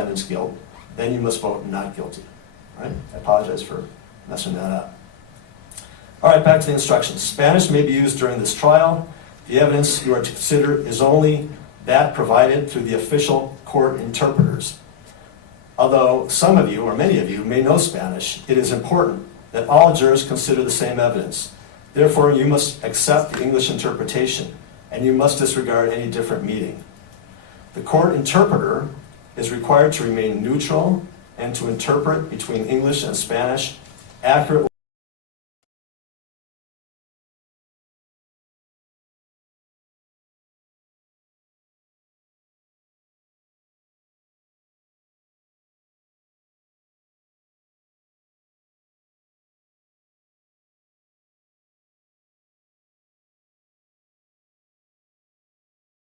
defendant's guilt, then you must vote not guilty. All right? I apologize for messing that up. All right, back to the instructions. Spanish may be used during this trial. The evidence you are to consider is only that provided through the official court interpreters. Although some of you, or many of you, may know Spanish, it is important that all jurors consider the same evidence. Therefore, you must accept the English interpretation, and you must disregard any different meaning. The court interpreter is required to remain neutral and to interpret between English and Spanish accurately.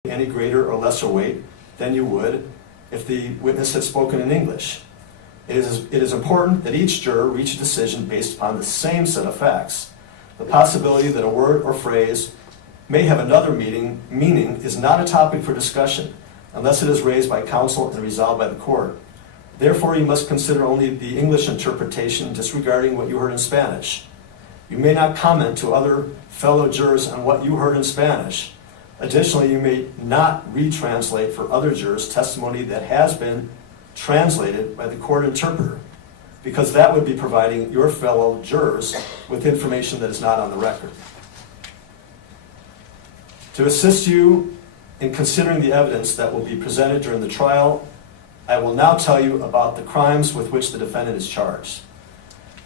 Any greater or lesser weight than you would if the witness had spoken in English. It is important that each juror reach a decision based upon the same set of facts. The possibility that a word or phrase may have another meaning is not a topic for discussion unless it is raised by counsel and resolved by the court. Therefore, you must consider only the English interpretation, disregarding what you heard in Spanish. You may not comment to other fellow jurors on what you heard in Spanish. Additionally, you may not retranslate for other jurors testimony that has been translated by the court interpreter, because that would be providing your fellow jurors with information that is not on the record. To assist you in considering the evidence that will be presented during the trial, I will now tell you about the crimes with which the defendant is charged.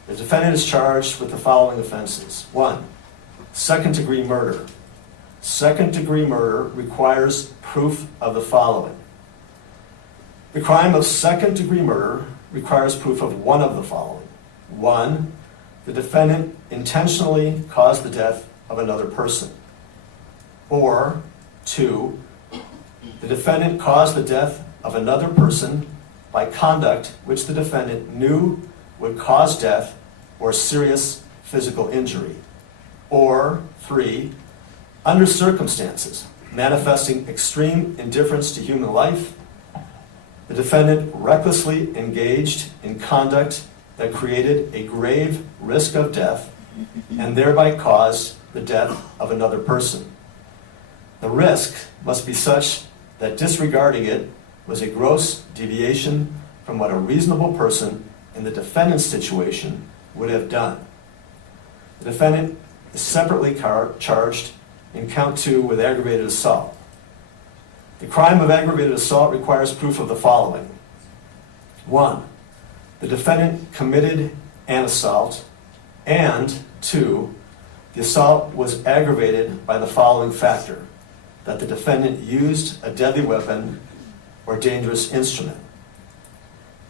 The defendant is charged with the following offenses. 1. Second-degree murder. Second-degree murder requires proof of the following. The crime of second-degree murder requires proof of one of the following. 1. The defendant intentionally caused the death of another person. Or 2. The defendant caused the death of another person by conduct which the defendant knew would cause death or serious physical injury. Or 3. Under circumstances manifesting extreme indifference to human life, the defendant recklessly engaged in conduct that created a grave risk of death and thereby caused the death of another person. The risk must be such that disregarding it was a gross deviation from what a reasonable person in the defendant's situation would have done. The defendant is separately charged in count 2 with aggravated assault. The crime of aggravated assault requires proof of the following. 1. The defendant committed an assault, and 2. The assault was aggravated by the following factor: that the defendant used a deadly weapon or dangerous instrument.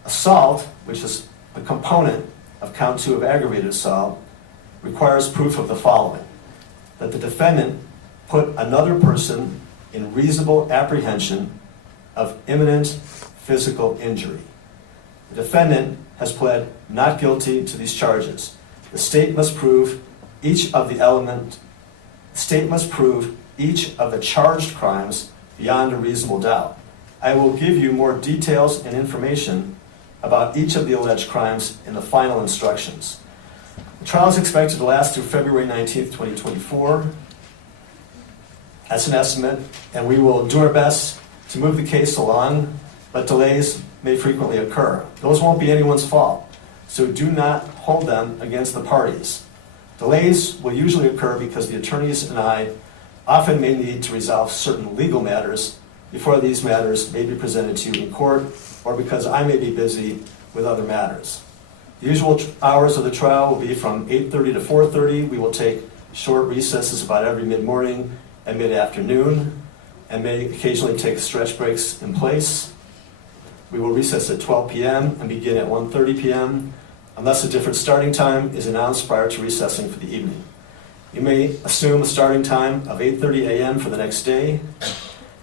Assault, which is a component of count 2 of aggravated assault, requires proof of the following: that the defendant put another person in reasonable apprehension of imminent physical injury. The defendant has pled not guilty to these charges. The state must prove each of the charged crimes beyond a reasonable doubt. I will give you more details and information about each of the alleged crimes in the final instructions. The trial is expected to last through February 19th, 2024. That's an estimate, and we will do our best to move the case along, but delays may frequently occur. Those won't be anyone's fault, so do not hold them against the parties. Delays will usually occur because the attorneys and I often may need to resolve certain legal matters before these matters may be presented to you in court, or because I may be busy with other matters. The usual hours of the trial will be from 8:30 to 4:30. We will take short recesses about every mid-morning and mid-afternoon, and may occasionally take stretch breaks in place. We will recess at 12 p.m. and begin at 1:30 p.m. unless a different starting time is announced prior to recessing for the evening. You may assume a starting time of 8:30 a.m. for the next day.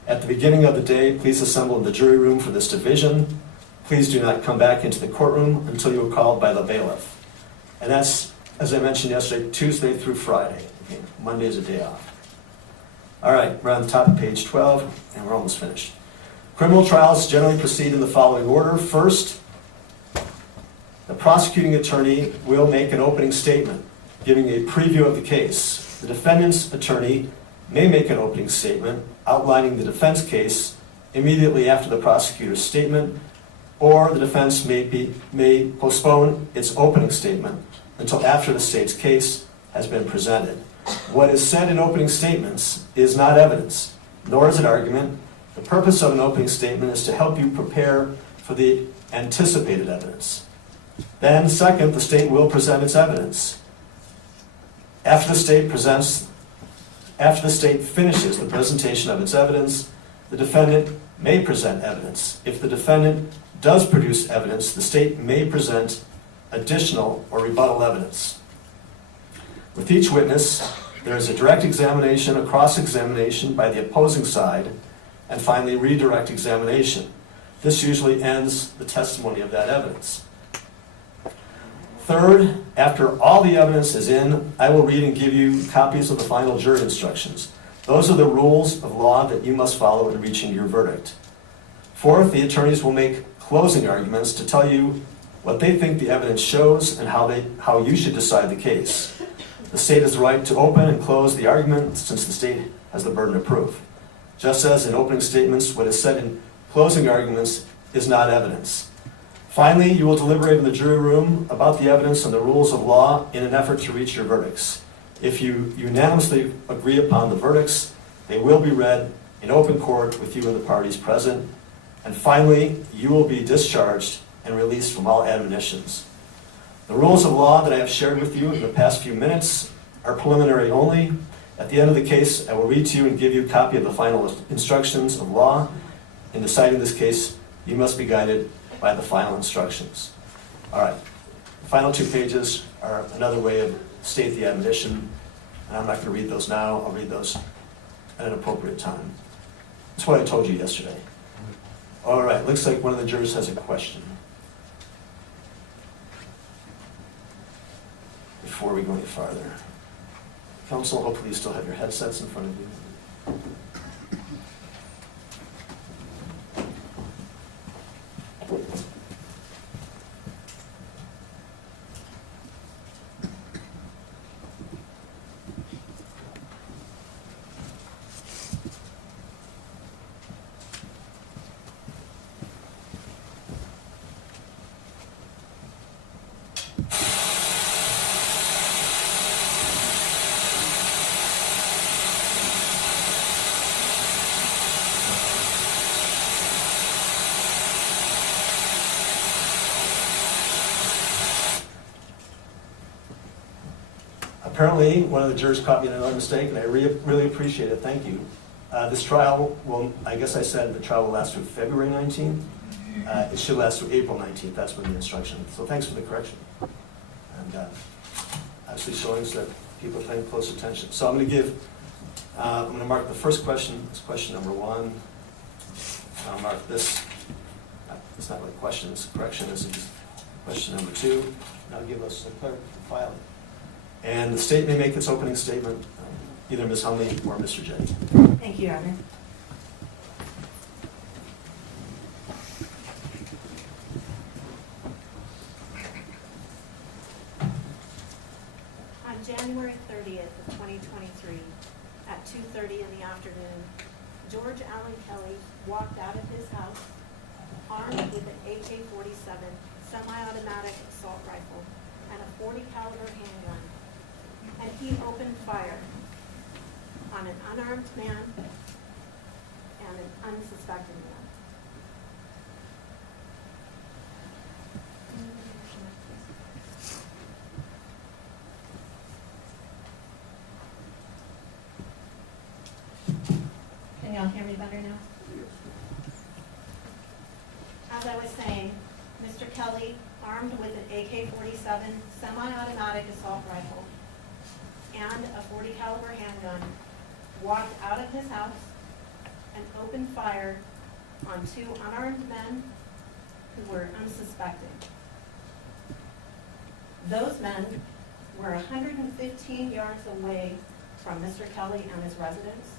At the beginning of the day, please assemble in the jury room for this division. Please do not come back into the courtroom until you are called by the bailiff. And that's, as I mentioned yesterday, Tuesday through Friday. Okay, Monday is a day off. All right, we're on the top of page 12, and we're almost finished. Criminal trials generally proceed in the following order. First, the prosecuting attorney will make an opening statement, giving a preview of the case. The defendant's attorney may make an opening statement outlining the defense case immediately after the prosecutor's statement, or the defense may postpone its opening statement until after the state's case has been presented. What is said in opening statements is not evidence, nor is it argument. The purpose of an opening statement is to help you prepare for the anticipated evidence. Then, second, the state will present its evidence. After the state finishes the presentation of its evidence, the defendant may present evidence. If the defendant does produce evidence, the state may present additional or rebuttal evidence. With each witness, there is a direct examination, a cross-examination by the opposing side, and finally, redirect examination. This usually ends the testimony of that evidence. Third, after all the evidence is in, I will read and give you copies of the final jury instructions. Those are the rules of law that you must follow in reaching your verdict. Fourth, the attorneys will make closing arguments to tell you what they think the evidence shows and how you should decide the case. The state has the right to open and close the argument since the state has the burden of proof. Just as in opening statements, what is said in closing arguments is not evidence. Finally, you will deliberate in the jury room about the evidence and the rules of law in an effort to reach your verdicts. If you unanimously agree upon the verdicts, they will be read in open court with you and the parties present. And finally, you will be discharged and released from all admonitions. The rules of law that I have shared with you in the past few minutes are preliminary only. At the end of the case, I will read to you and give you a copy of the final instructions of law. In deciding this case, you must be guided by the final instructions. All right, the final 2 pages are another way of state the admonition, and I'm not going to read those now. I'll read those at an appropriate time. That's what I told you yesterday. All right, looks like one of the jurors has a question. Before we go any farther. Counsel, hopefully you still have your headsets in front of you. Apparently, one of the jurors caught me in another mistake, and I really appreciate it. Thank you. This trial will, I guess I said the trial will last through February 19th. It should last through April 19th. That's when the instruction. So thanks for the correction. And obviously showing us that people are paying close attention. So I'm going to mark the first question. It's question number 1. I'll mark this. It's not really a question, it's a correction. This is question number 2. Now give us the clerk to file it. And the state may make its opening statement, either Ms. Hunley or Mr. Jay. Thank you, Your Honor. On January 30th of 2023, at 2:30 in the afternoon, George Allen Kelly walked out of his house armed with an AK-47 semi-automatic assault rifle and a .40 caliber handgun. And he opened fire on an unarmed man and an unsuspecting man. Can y'all hear me better now? As I was saying, Mr. Kelly, armed with an AK-47 semi-automatic assault rifle and a .40 caliber handgun, walked out of his house and opened fire on 2 unarmed men who were unsuspecting. Those men were 115 yards away from Mr. Kelly and his residence.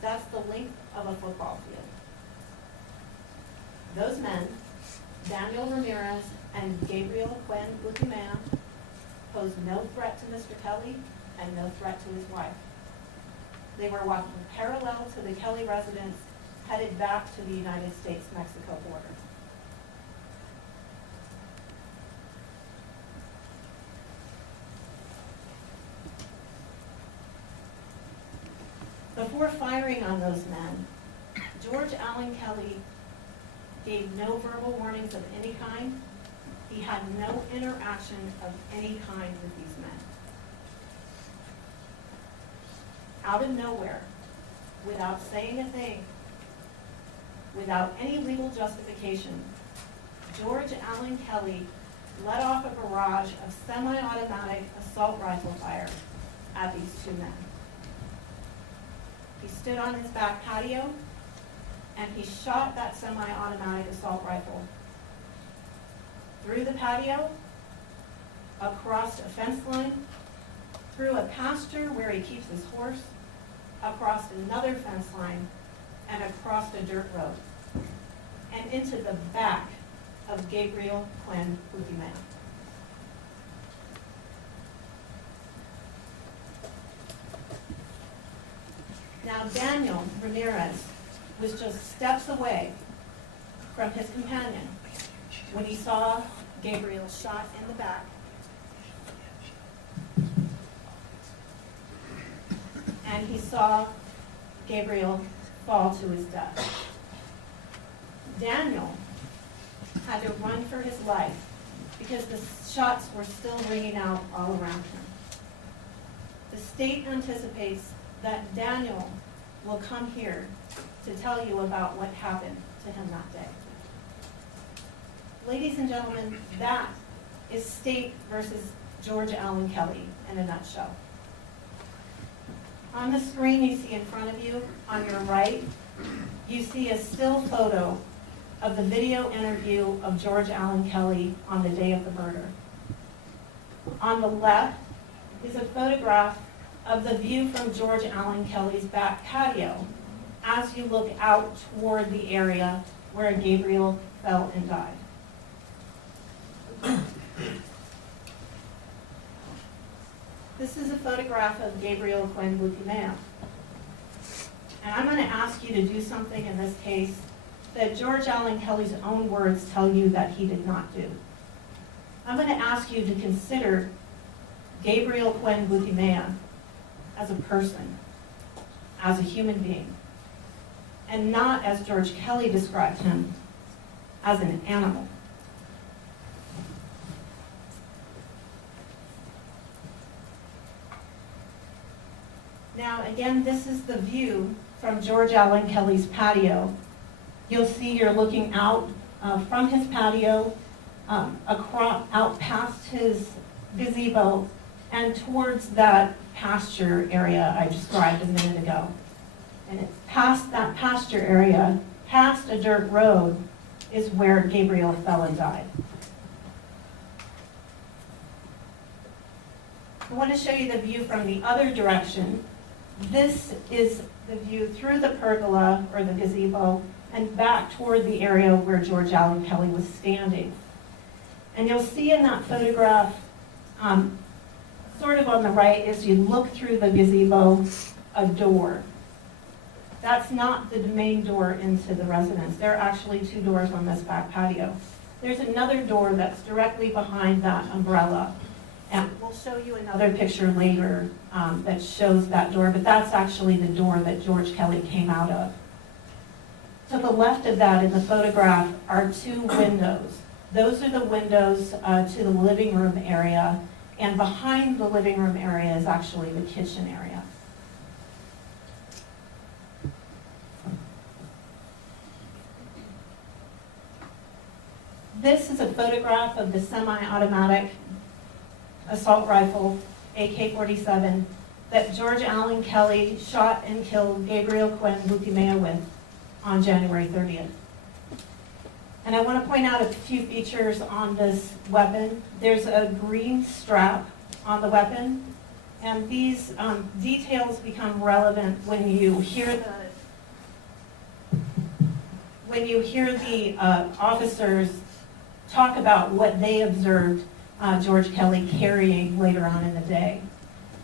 That's the length of a football field. Those men, Daniel Ramirez and Gabriel Quinn Butimea, posed no threat to Mr. Kelly and no threat to his wife. They were walking parallel to the Kelly residence, headed back to the United States-Mexico border. Before firing on those men, George Allen Kelly gave no verbal warnings of any kind. He had no interaction of any kind with these men. Out of nowhere, without saying a thing, without any legal justification, George Allen Kelly let off a barrage of semi-automatic assault rifle fire at these two men. He stood on his back patio and he shot that semi-automatic assault rifle through the patio, across a fence line, through a pasture where he keeps his horse, across another fence line, and across a dirt road, and into the back of Gabriel Quinn Butimea. Now, Daniel Ramirez was just steps away from his companion when he saw Gabriel shot in the back. And he saw Gabriel fall to his death. Daniel had to run for his life because the shots were still ringing out all around him. The state anticipates that Daniel will come here to tell you about what happened to him that day. Ladies and gentlemen, that is state versus George Allen Kelly in a nutshell. On the screen you see in front of you, on your right, you see a still photo of the video interview of George Allen Kelly on the day of the murder. On the left is a photograph of the view from George Allen Kelly's back patio as you look out toward the area where Gabriel fell and died. This is a photograph of Gabriel Quinn Butimea. And I'm going to ask you to do something in this case that George Allen Kelly's own words tell you that he did not do. I'm going to ask you to consider Gabriel Quinn Butimea as a person, as a human being, and not as George Kelly described him, as an animal. Now, again, this is the view from George Allen Kelly's patio. You'll see you're looking out from his patio, out past his gazebo, and towards that pasture area I described a minute ago. And it's past that pasture area, past a dirt road, is where Gabriel fell and died. I want to show you the view from the other direction. This is the view through the pergola, or the gazebo, and back toward the area where George Allen Kelly was standing. And you'll see in that photograph, sort of on the right, as you look through the gazebo, a door. That's not the main door into the residence. There are actually two doors on this back patio. There's another door that's directly behind that umbrella. And we'll show you another picture later that shows that door, but that's actually the door that George Kelly came out of. To the left of that in the photograph are two windows. Those are the windows to the living room area, and behind the living room area is actually the kitchen area. This is a photograph of the semi-automatic assault rifle, AK-47, that George Allen Kelly shot and killed Gabriel Quinn Butimea with on January 30th. And I want to point out a few features on this weapon. There's a green strap on the weapon, and these details become relevant when you hear when you hear the officers talk about what they observed George Kelly carrying later on in the day.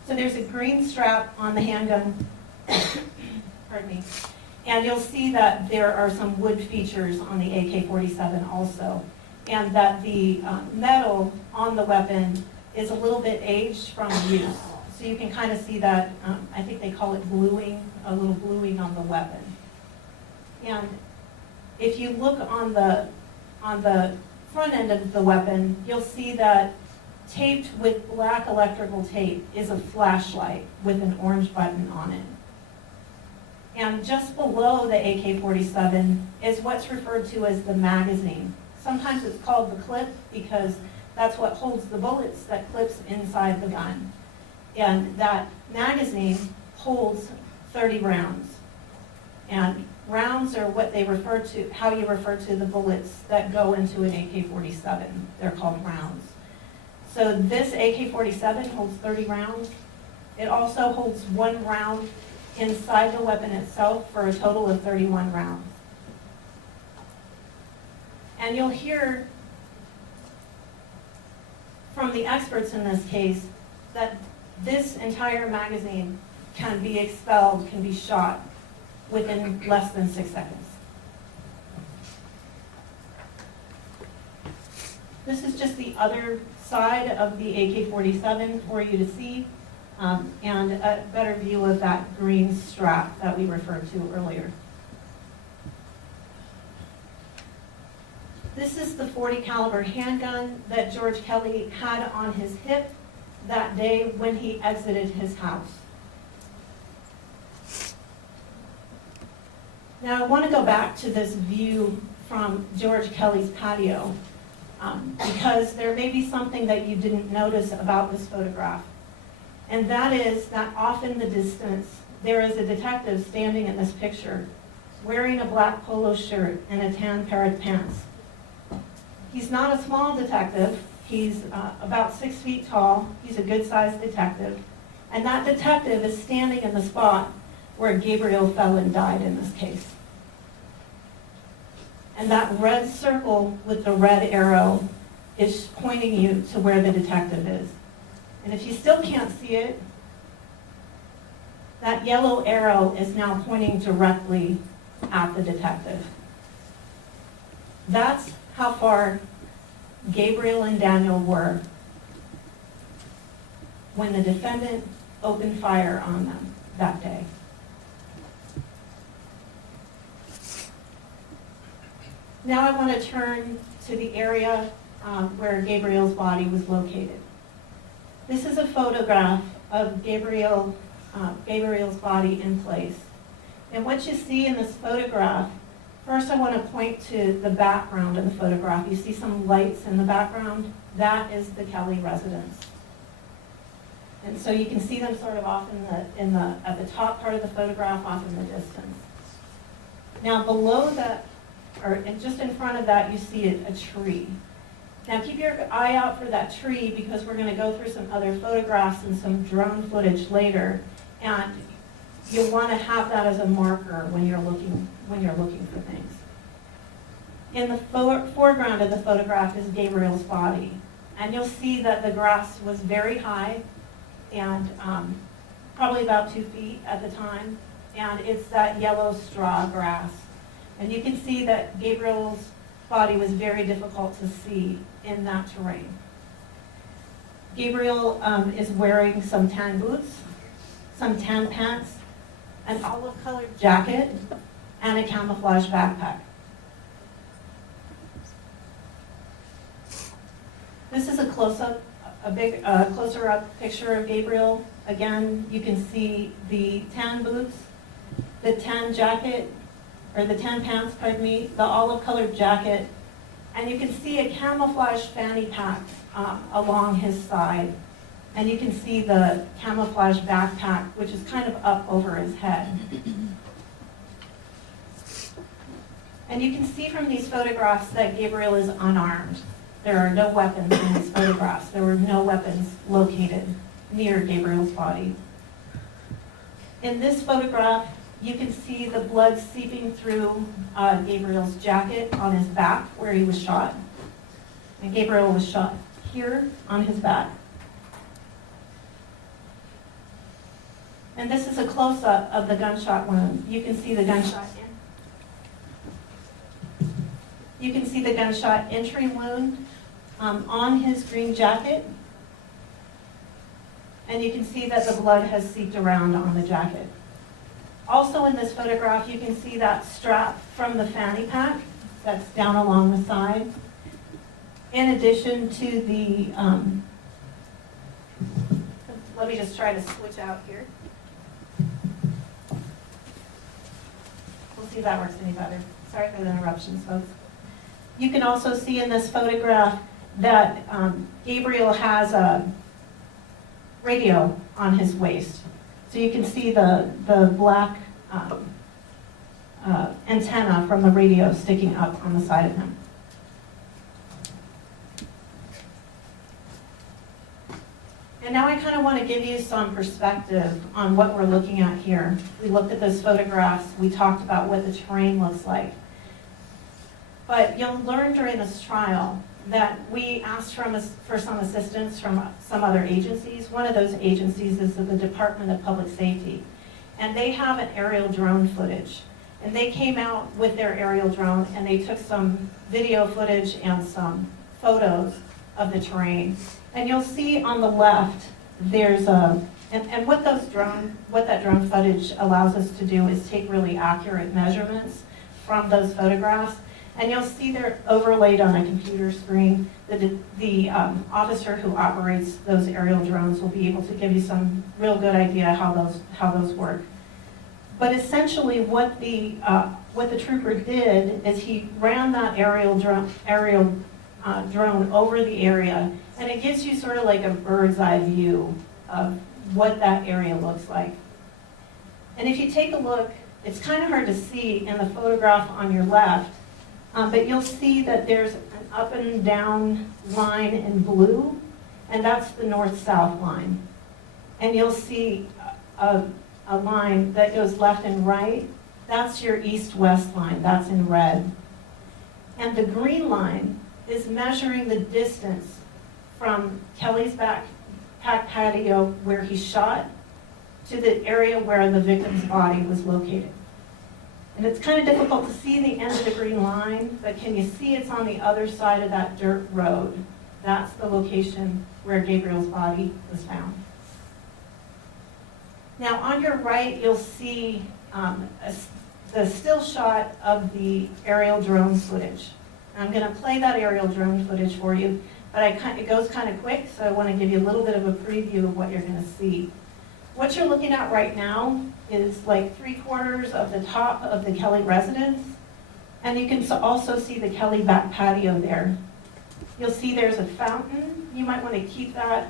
So there's a green strap on the handgun, pardon me, and you'll see that there are some wood features on the AK-47 also, and that the metal on the weapon is a little bit aged from use. So you can kind of see that, I think they call it bluing, a little bluing on the weapon. And if you look on the front end of the weapon, you'll see that taped with black electrical tape is a flashlight with an orange button on it. And just below the AK-47 is what's referred to as the magazine. Sometimes it's called the clip because that's what holds the bullets that clips inside the gun. And that magazine holds 30 rounds. And rounds are what they refer to, how you refer to the bullets that go into an AK-47. They're called rounds. So this AK-47 holds 30 rounds. It also holds 1 round inside the weapon itself for a total of 31 rounds. And you'll hear from the experts in this case that this entire magazine can be expelled, can be shot within less than 6 seconds. This is just the other side of the AK-47 for you to see, and a better view of that green strap that we referred to earlier. This is the .40 caliber handgun that George Kelly had on his hip that day when he exited his house. Now I want to go back to this view from George Kelly's patio because there may be something that you didn't notice about this photograph. And that is that off in the distance, there is a detective standing in this picture wearing a black polo shirt and a tan pair of pants. He's not a small detective. He's about 6 feet tall. He's a good-sized detective. And that detective is standing in the spot where Gabriel fell and died in this case. And that red circle with the red arrow is pointing you to where the detective is. And if you still can't see it, that yellow arrow is now pointing directly at the detective. That's how far Gabriel and Daniel were when the defendant opened fire on them that day. Now I want to turn to the area where Gabriel's body was located. This is a photograph of Gabriel's body in place. And what you see in this photograph, first I want to point to the background of the photograph. You see some lights in the background? That is the Kelly residence. And so you can see them sort of off at the top part of the photograph, off in the distance. Now below that, and just in front of that, you see a tree. Now keep your eye out for that tree because we're going to go through some other photographs and some drone footage later, and you'll want to have that as a marker when you're looking for things. In the foreground of the photograph is Gabriel's body, and you'll see that the grass was very high and probably about 2 feet at the time, and it's that yellow straw grass. And you can see that Gabriel's body was very difficult to see in that terrain. Gabriel is wearing some tan boots, some tan pants, an olive-colored jacket, and a camouflage backpack. This is a close-up, closer-up picture of Gabriel. Again, you can see the tan boots, the tan jacket, or the tan pants, pardon me, the olive-colored jacket, and you can see a camouflage fanny pack along his side. And you can see the camouflage backpack, which is kind of up over his head. And you can see from these photographs that Gabriel is unarmed. There are no weapons in these photographs. There were no weapons located near Gabriel's body. In this photograph, You can see the blood seeping through Gabriel's jacket on his back where he was shot. And Gabriel was shot here on his back. And this is a close-up of the gunshot wound. You can see the gunshot in. You can see the gunshot entry wound on his green jacket. And you can see that the blood has seeped around on the jacket. Also in this photograph, you can see that strap from the fanny pack that's down along the side. In addition to the, let me just try to switch out here. We'll see if that works any better. Sorry for the interruptions, folks. You can also see in this photograph that Gabriel has a radio on his waist. So you can see the black antenna from the radio sticking up on the side of him. And now I kind of want to give you some perspective on what we're looking at here. We looked at those photographs. We talked about what the terrain looks like. But you'll learn during this trial that we asked for some assistance from some other agencies. One of those agencies is the Department of Public Safety. And they have an aerial drone footage. And they came out with their aerial drone and they took some video footage and some photos of the terrain. And you'll see on the left, there's and what that drone footage allows us to do is take really accurate measurements from those photographs. And you'll see they're overlaid on a computer screen. The officer who operates those aerial drones will be able to give you some real good idea how those work. But essentially what the trooper did is he ran that aerial drone over the area, and it gives you sort of like a bird's eye view of what that area looks like. And if you take a look, it's kind of hard to see in the photograph on your left, but you'll see that there's an up and down line in blue, and that's the north-south line. And you'll see a line that goes left and right. That's your east-west line. That's in red. And the green line is measuring the distance from Kelly's back patio where he shot to the area where the victim's body was located. And it's kind of difficult to see the end of the green line, but can you see it's on the other side of that dirt road? That's the location where Gabriel's body was found. Now on your right, you'll see the still shot of the aerial drone footage. I'm going to play that aerial drone footage for you, but it goes kind of quick, so I want to give you a little bit of a preview of what you're going to see. What you're looking at right now is like 3/4 of the top of the Kelly residence, and you can also see the Kelly back patio there. You'll see there's a fountain. You might want to keep that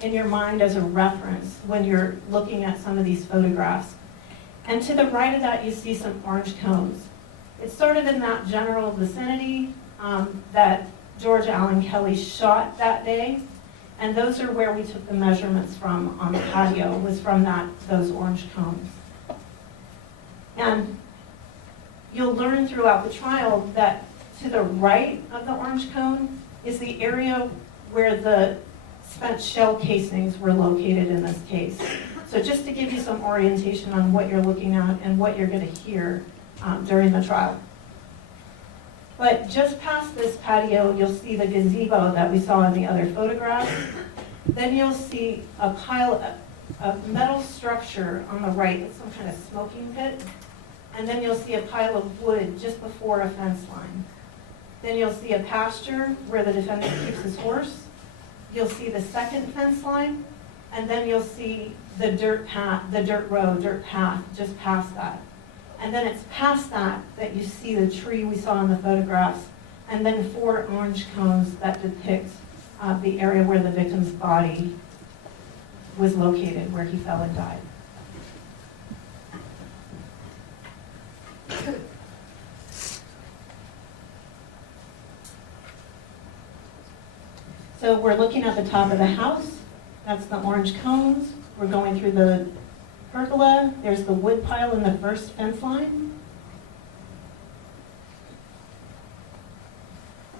in your mind as a reference when you're looking at some of these photographs. And to the right of that, you see some orange cones. It's sort of in that general vicinity that George Allen Kelly shot that day. And those are where we took the measurements from on the patio, was from those orange cones. And you'll learn throughout the trial that to the right of the orange cone is the area where the spent shell casings were located in this case. So just to give you some orientation on what you're looking at and what you're going to hear during the trial. But just past this patio, you'll see the gazebo that we saw in the other photograph. Then you'll see a pile of metal structure on the right. It's some kind of smoking pit. And then you'll see a pile of wood just before a fence line. Then you'll see a pasture where the defendant keeps his horse. You'll see the second fence line. And then you'll see the dirt path just past that. And then it's past that you see the tree we saw in the photographs, and then 4 orange cones that depict the area where the victim's body was located, where he fell and died. So we're looking at the top of the house. That's the orange cones. We're going through the pergola, there's the wood pile in the first fence line.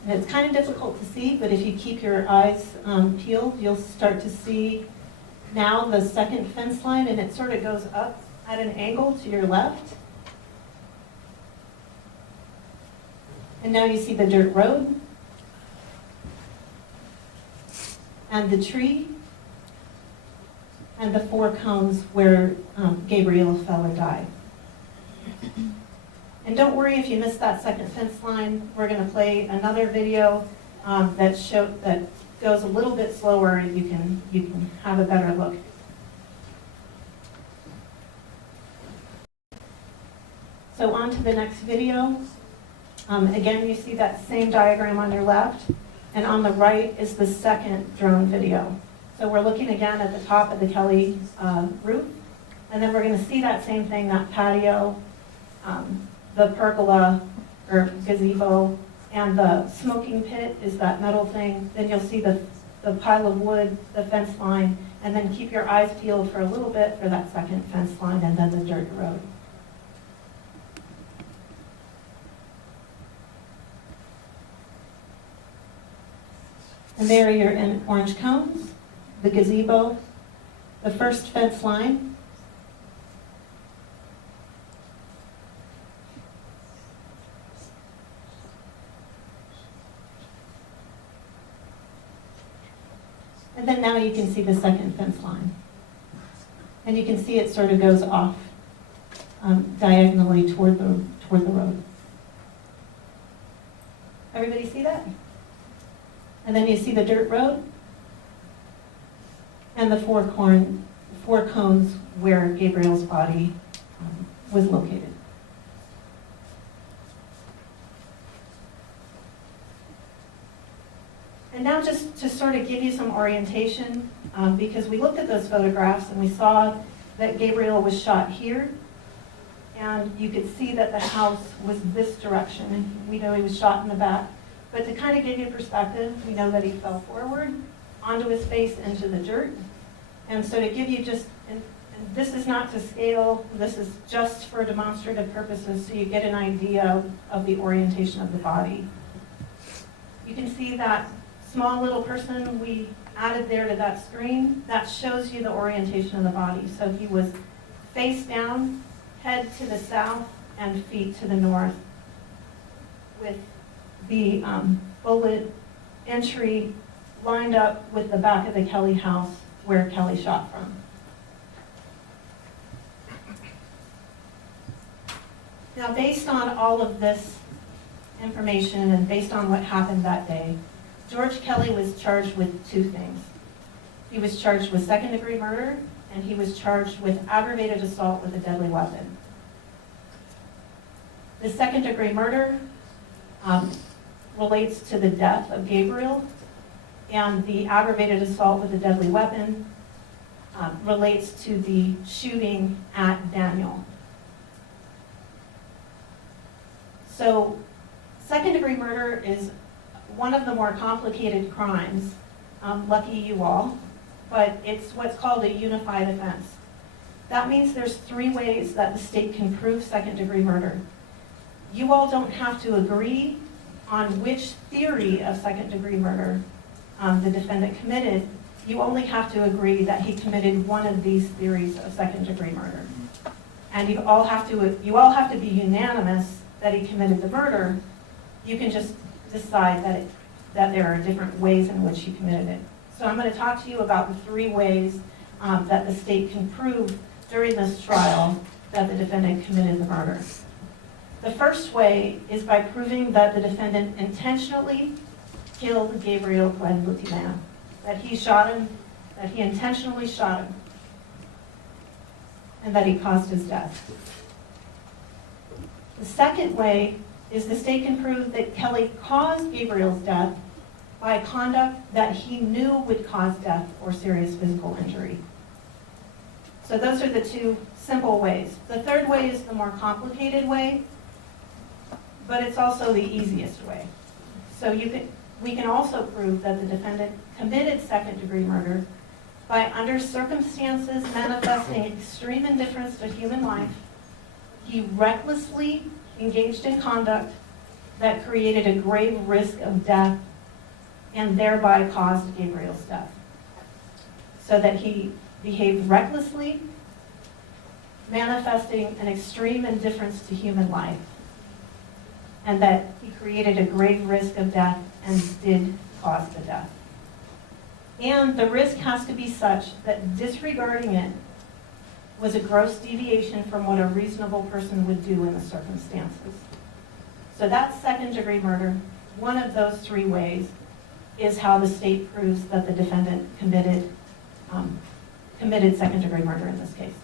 And it's kind of difficult to see, but if you keep your eyes peeled, you'll start to see now the second fence line, and it sort of goes up at an angle to your left. And now you see the dirt road and the tree and the 4 cones where Gabriel fell or died. And don't worry if you missed that second fence line. We're going to play another video that goes a little bit slower, and you can have a better look. So on to the next video. Again, you see that same diagram on your left, and on the right is the second drone video. So we're looking again at the top of the Kelly roof, and then we're going to see that same thing, that patio, the pergola or gazebo, and the smoking pit is that metal thing. Then you'll see the pile of wood, the fence line, and then keep your eyes peeled for a little bit for that second fence line and then the dirt road. And there are your orange cones, the gazebo, the first fence line, and then now you can see the second fence line. And you can see it sort of goes off diagonally toward the road. Everybody see that? And then you see the dirt road and the 4 cones where Gabriel's body was located. And now just to sort of give you some orientation, because we looked at those photographs and we saw that Gabriel was shot here, and you could see that the house was this direction, and we know he was shot in the back. But to kind of give you perspective, we know that he fell forward onto his face into the dirt. And so to give you just, and this is not to scale, this is just for demonstrative purposes, so you get an idea of the orientation of the body. You can see that small little person we added there to that screen. That shows you the orientation of the body. So he was face down, head to the south, and feet to the north, with the bullet entry lined up with the back of the Kelly house where Kelly shot from. Now, based on all of this information and based on what happened that day, George Kelly was charged with 2 things. He was charged with second-degree murder, and he was charged with aggravated assault with a deadly weapon. The second-degree murder relates to the death of Gabriel, and the aggravated assault with a deadly weapon relates to the shooting at Daniel. So second-degree murder is one of the more complicated crimes, lucky you all, but it's what's called a unified offense. That means there's 3 ways that the state can prove second-degree murder. You all don't have to agree on which theory of second-degree murder the defendant committed. You only have to agree that he committed one of these theories of second-degree murder. And you all have to be unanimous that he committed the murder. You can just decide that there are different ways in which he committed it. So I'm going to talk to you about the 3 ways that the state can prove during this trial that the defendant committed the murder. The first way is by proving that the defendant intentionally killed Gabriel Glenn-Lutiman, that he shot him, that he intentionally shot him, and that he caused his death. The second way is the state can prove that Kelly caused Gabriel's death by conduct that he knew would cause death or serious physical injury. So those are the 2 simple ways. The third way is the more complicated way, but it's also the easiest way. So we can also prove that the defendant committed second-degree murder by under circumstances manifesting extreme indifference to human life, he recklessly engaged in conduct that created a grave risk of death and thereby caused Gabriel's death. So that he behaved recklessly, manifesting an extreme indifference to human life, and that he created a grave risk of death and did cause the death. And the risk has to be such that disregarding it was a gross deviation from what a reasonable person would do in the circumstances. So that's second-degree murder. One of those three ways is how the state proves that the defendant committed second-degree murder in this case.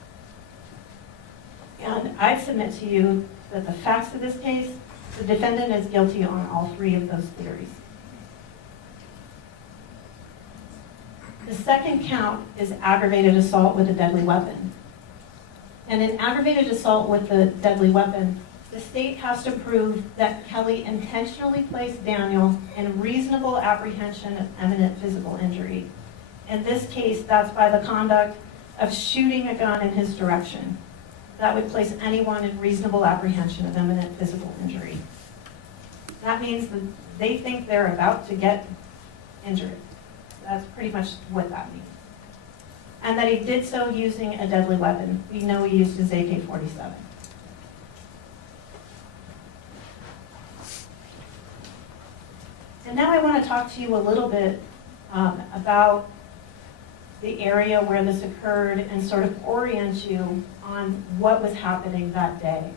And I submit to you that the facts of this case, the defendant is guilty on all three of those theories. The second count is aggravated assault with a deadly weapon. And in aggravated assault with a deadly weapon, the state has to prove that Kelly intentionally placed Daniel in reasonable apprehension of imminent physical injury. In this case, that's by the conduct of shooting a gun in his direction. That would place anyone in reasonable apprehension of imminent physical injury. That means that they think they're about to get injured. That's pretty much what that means. And that he did so using a deadly weapon. We know he used his AK-47. And now I want to talk to you a little bit about the area where this occurred and sort of orient you on what was happening that day.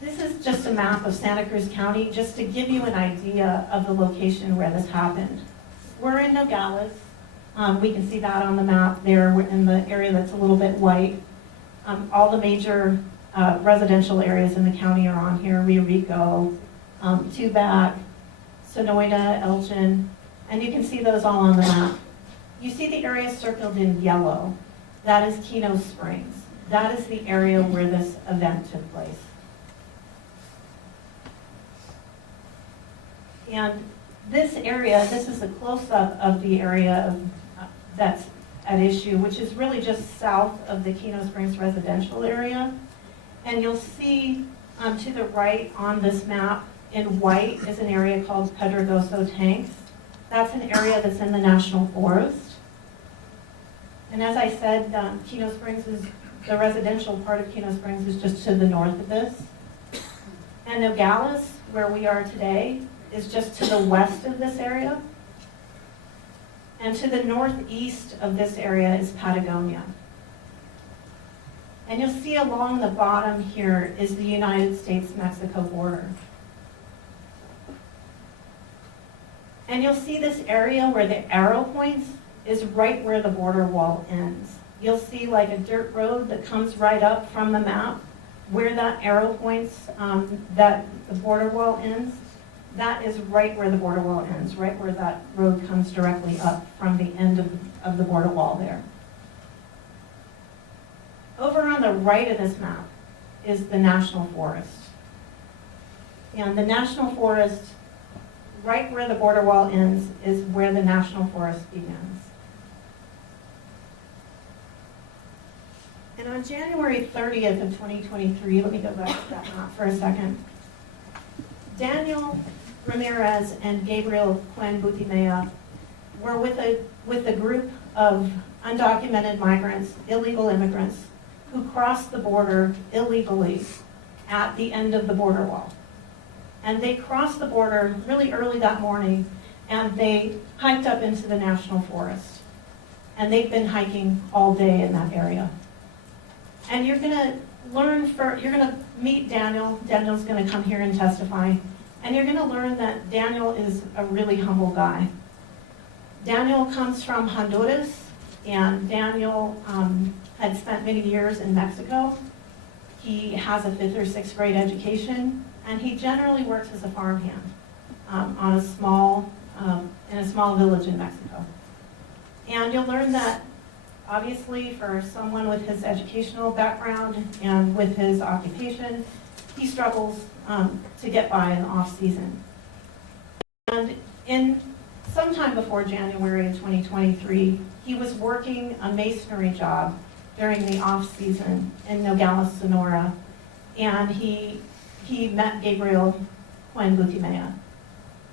This is just a map of Santa Cruz County, just to give you an idea of the location where this happened. We're in Nogales. We can see that on the map there. We're in the area that's a little bit white. All the major residential areas in the county are on here: Rio Rico, Tubac, Sonoita, Elgin, and you can see those all on the map. You see the area circled in yellow. That is Keno Springs. That is the area where this event took place. And this area, this is a close-up of the area that's at issue, which is really just south of the Keno Springs residential area. And you'll see to the right on this map in white is an area called Pedregoso Tanks. That's an area that's in the National Forest. And as I said, Keno Springs is, the residential part of Keno Springs is just to the north of this. And Nogales, where we are today, is just to the west of this area. And to the northeast of this area is Patagonia. And you'll see along the bottom here is the United States-Mexico border. And you'll see this area where the arrow points is right where the border wall ends. You'll see like a dirt road that comes right up from the map. Where that arrow points, that the border wall ends, that is right where the border wall ends, right where that road comes directly up from the end of the border wall there. Over on the right of this map is the National Forest. And the National Forest, right where the border wall ends, is where the National Forest begins. And on January 30th of 2023, let me go back to that map for a second. Daniel Ramirez and Gabriel Quinn Butimea were with a group of undocumented migrants, illegal immigrants, who crossed the border illegally at the end of the border wall. And they crossed the border really early that morning, and they hiked up into the National Forest. And they've been hiking all day in that area. And you're gonna meet Daniel. Daniel's gonna come here and testify. And you're gonna learn that Daniel is a really humble guy. Daniel comes from Honduras, and Daniel had spent many years in Mexico. He has a 5th or 6th grade education, and he generally works as a farmhand on in a small village in Mexico. And you'll learn that, obviously, for someone with his educational background and with his occupation, he struggles to get by in the off-season. And sometime sometime before January of 2023, he was working a masonry job during the off-season in Nogales, Sonora, and he met Gabriel Butimea.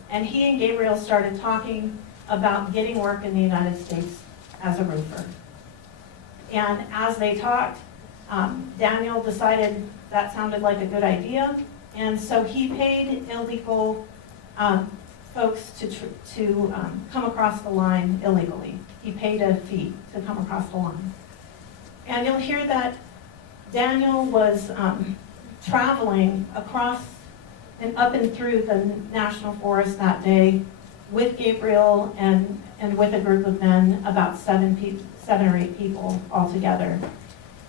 And he and Gabriel started talking about getting work in the United States as a roofer. And as they talked, Daniel decided that sounded like a good idea, and so he paid illegal folks to come across the line illegally. He paid a fee to come across the line. And you'll hear that Daniel was traveling across and up and through the national forest that day with Gabriel and with a group of men, about 7 or 8 people altogether.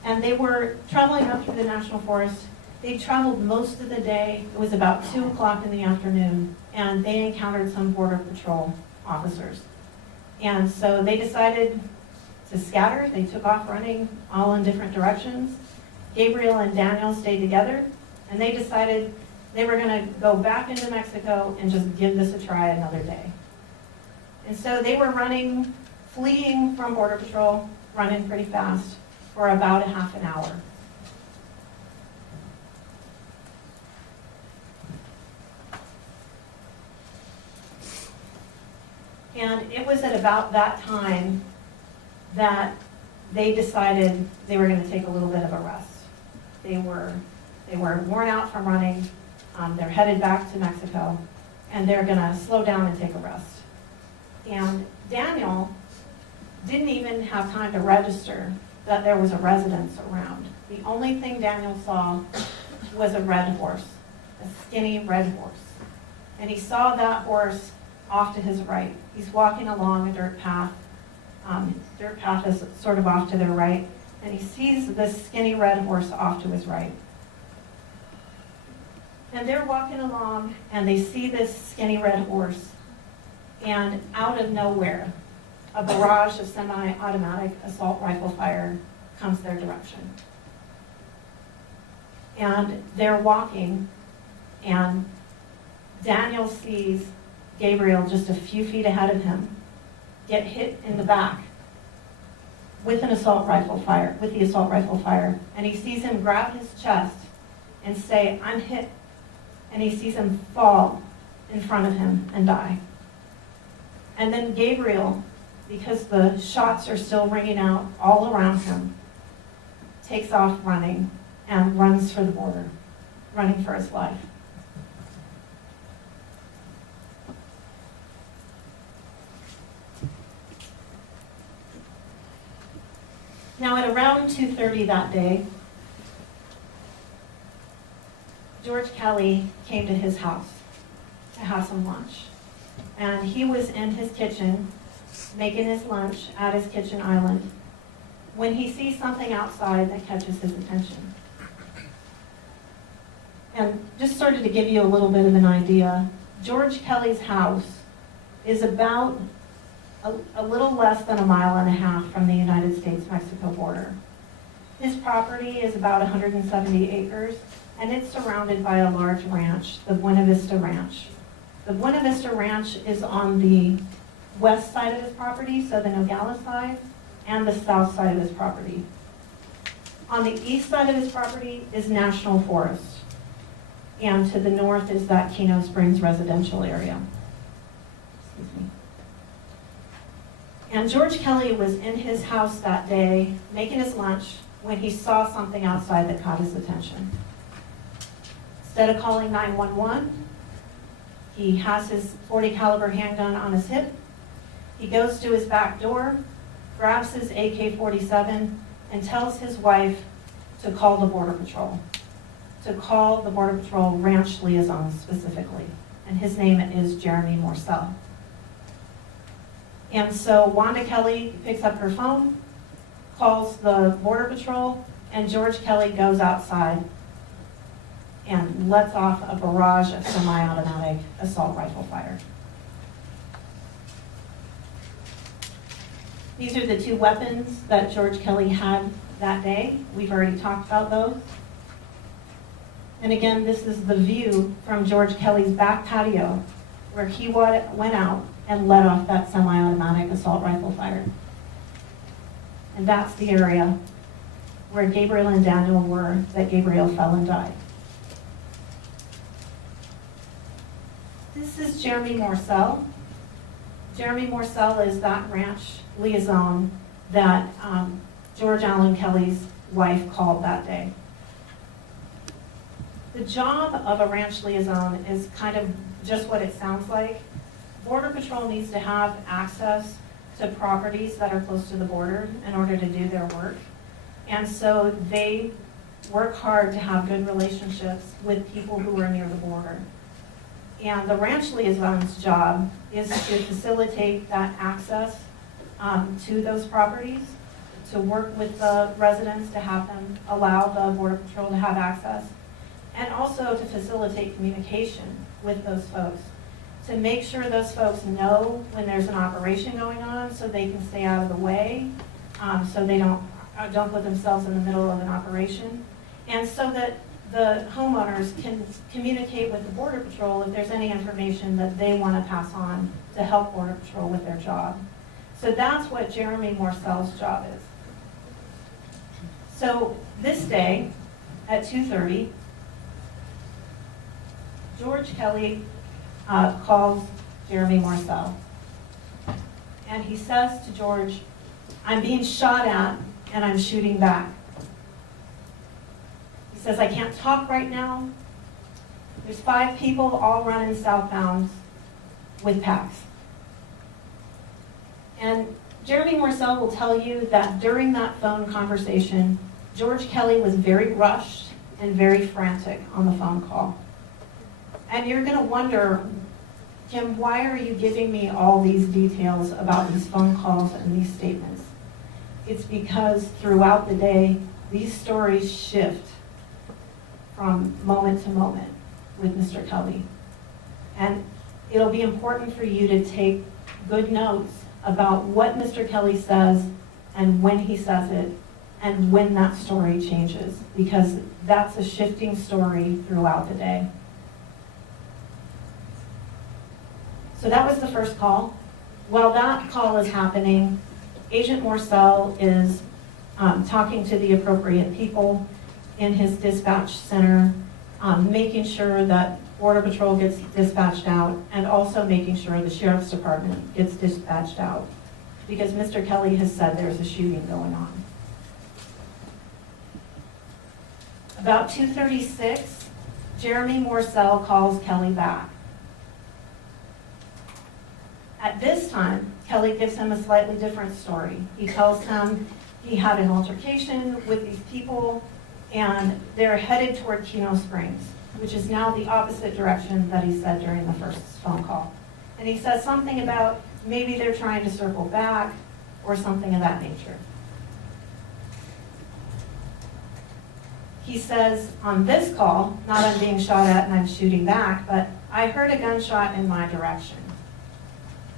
And they were traveling up through the national forest. They traveled most of the day. It was about 2 o'clock in the afternoon, and they encountered some Border Patrol officers. And so they decided to scatter. They took off running all in different directions. Gabriel and Daniel stayed together, and they decided they were going to go back into Mexico and just give this a try another day. And so they were running, fleeing from Border Patrol, running pretty fast for about a half an hour. And it was at about that time that they decided they were going to take a little bit of a rest. They were worn out from running. They're headed back to Mexico, and they're going to slow down and take a rest. And Daniel didn't even have time to register that there was a residence around. The only thing Daniel saw was a red horse, a skinny red horse. And he saw that horse off to his right. He's walking along a dirt path. Dirt path is sort of off to their right, and he sees this skinny red horse off to his right. And they're walking along, and they see this skinny red horse, and out of nowhere, a barrage of semi-automatic assault rifle fire comes their direction. And they're walking, and Daniel sees Gabriel just a few feet ahead of him get hit in the back with the assault rifle fire, and he sees him grab his chest and say, "I'm hit," and he sees him fall in front of him and die. And then Gabriel, because the shots are still ringing out all around him, takes off running and runs for the border, running for his life. Now at around 2:30 that day, George Kelly came to his house to have some lunch. And he was in his kitchen making his lunch at his kitchen island when he sees something outside that catches his attention. And just sort of to give you a little bit of an idea, George Kelly's house is about a little less than 1.5 miles from the United States-Mexico border. His property is about 170 acres, and it's surrounded by a large ranch, the Buena Vista Ranch. The Buena Vista Ranch is on the west side of his property, so the Nogales side, and the south side of his property. On the east side of his property is National Forest, and to the north is that Keno Springs residential area. Excuse me. And George Kelly was in his house that day making his lunch when he saw something outside that caught his attention. Instead of calling 911, he has his .40 caliber handgun on his hip. He goes to his back door, grabs his AK-47, and tells his wife to call the Border Patrol. To call the Border Patrol ranch liaison specifically. And his name is Jeremy Morcell. And so Wanda Kelly picks up her phone, calls the Border Patrol, and George Kelly goes outside and lets off a barrage of semi-automatic assault rifle fire. These are the 2 weapons that George Kelly had that day. We've already talked about those. And again, this is the view from George Kelly's back patio where he went out and let off that semi-automatic assault rifle fire. And that's the area where Gabriel and Daniel were, that Gabriel fell and died. This is Jeremy Morcell. Jeremy Morcell is that ranch liaison that George Allen Kelly's wife called that day. The job of a ranch liaison is kind of just what it sounds like. Border Patrol needs to have access to properties that are close to the border in order to do their work. And so they work hard to have good relationships with people who are near the border. And the ranch liaison's job is to facilitate that access to those properties, to work with the residents to have them allow the Border Patrol to have access, and also to facilitate communication with those folks, to make sure those folks know when there's an operation going on so they can stay out of the way, so they don't put themselves in the middle of an operation, and so that the homeowners can communicate with the Border Patrol if there's any information that they want to pass on to help Border Patrol with their job. So that's what Jeremy Morcell's job is. So this day at 2:30, George Kelly calls Jeremy Morcell. And he says to George, "I'm being shot at and I'm shooting back." He says, "I can't talk right now. There's 5 people all running southbound with packs." And Jeremy Morcell will tell you that during that phone conversation, George Kelly was very rushed and very frantic on the phone call. And you're going to wonder, Kim, why are you giving me all these details about these phone calls and these statements? It's because throughout the day, these stories shift from moment to moment with Mr. Kelly. And it'll be important for you to take good notes about what Mr. Kelly says and when he says it and when that story changes, because that's a shifting story throughout the day. So that was the first call. While that call is happening, Agent Morcell is talking to the appropriate people in his dispatch center, making sure that Border Patrol gets dispatched out, and also making sure the Sheriff's Department gets dispatched out, because Mr. Kelly has said there's a shooting going on. About 2:36, Jeremy Morcell calls Kelly back. At this time, Kelly gives him a slightly different story. He tells him he had an altercation with these people and they're headed toward Keno Springs, which is now the opposite direction that he said during the first phone call. And he says something about maybe they're trying to circle back or something of that nature. He says on this call, not I'm being shot at and I'm shooting back, but I heard a gunshot in my direction.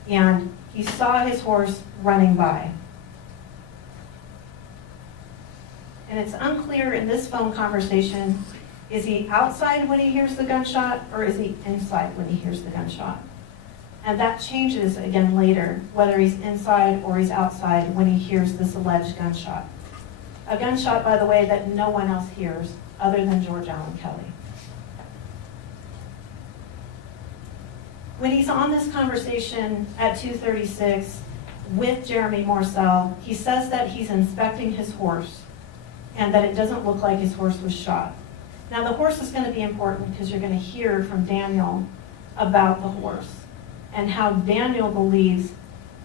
And he saw his horse running by. And it's unclear in this phone conversation, is he outside when he hears the gunshot or is he inside when he hears the gunshot? And that changes again later, whether he's inside or he's outside when he hears this alleged gunshot. A gunshot, by the way, that no one else hears other than George Allen Kelly. When he's on this conversation at 2:36 with Jeremy Morcell, he says that he's inspecting his horse and that it doesn't look like his horse was shot. Now the horse is going to be important because you're going to hear from Daniel about the horse and how Daniel believes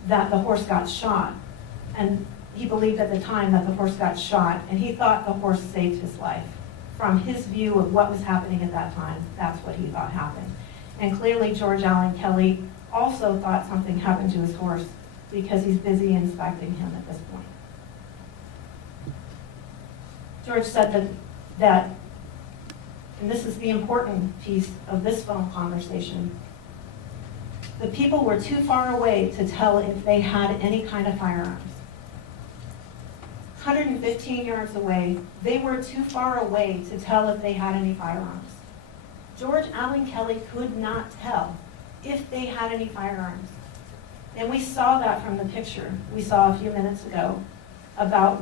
that the horse got shot. And he believed at the time that the horse got shot, and he thought the horse saved his life. From his view of what was happening at that time, that's what he thought happened. And clearly George Allen Kelly also thought something happened to his horse because he's busy inspecting him at this point. George said that, and this is the important piece of this phone conversation, the people were too far away to tell if they had any kind of firearms. 115 yards away, they were too far away to tell if they had any firearms. George Allen Kelly could not tell if they had any firearms. And we saw that from the picture we saw a few minutes ago about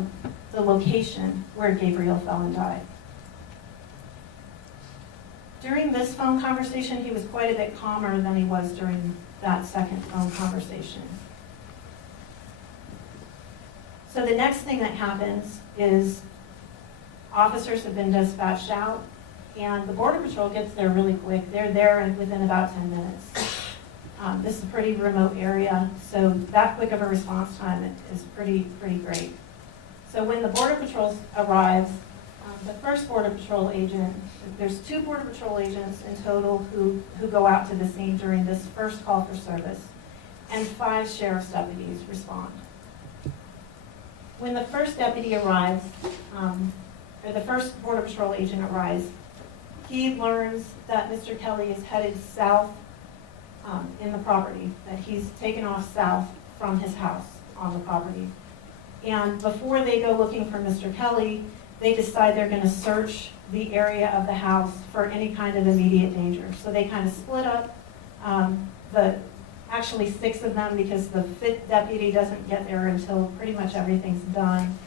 the location where Gabriel fell and died. During this phone conversation, he was quite a bit calmer than he was during that second phone conversation. So the next thing that happens is officers have been dispatched out, and the Border Patrol gets there really quick. They're there within about 10 minutes. This is a pretty remote area, so that quick of a response time is pretty great. So when the Border Patrol arrives, the first Border Patrol agent, there's 2 Border Patrol agents in total who go out to the scene during this first call for service, and 5 sheriff's deputies respond. When the first deputy arrives, or the first Border Patrol agent arrives, he learns that Mr. Kelly is headed south in the property, that he's taken off south from his house on the property. And before they go looking for Mr. Kelly, they decide they're going to search the area of the house for any kind of immediate danger. So they kind of split up, actually 6 of them, because the 5th deputy doesn't get there until pretty much everything's done.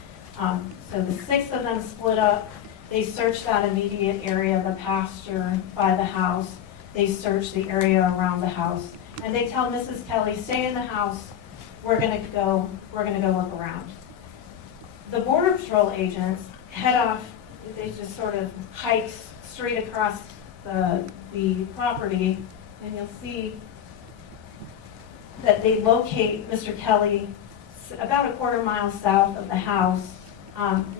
So the 6 of them split up. They search that immediate area, the pasture by the house. They search the area around the house. And they tell Mrs. Kelly, stay in the house. We're going to go look around. The Border Patrol agents head off. They just sort of hike straight across the property, and you'll see that they locate Mr. Kelly about a quarter mile south of the house,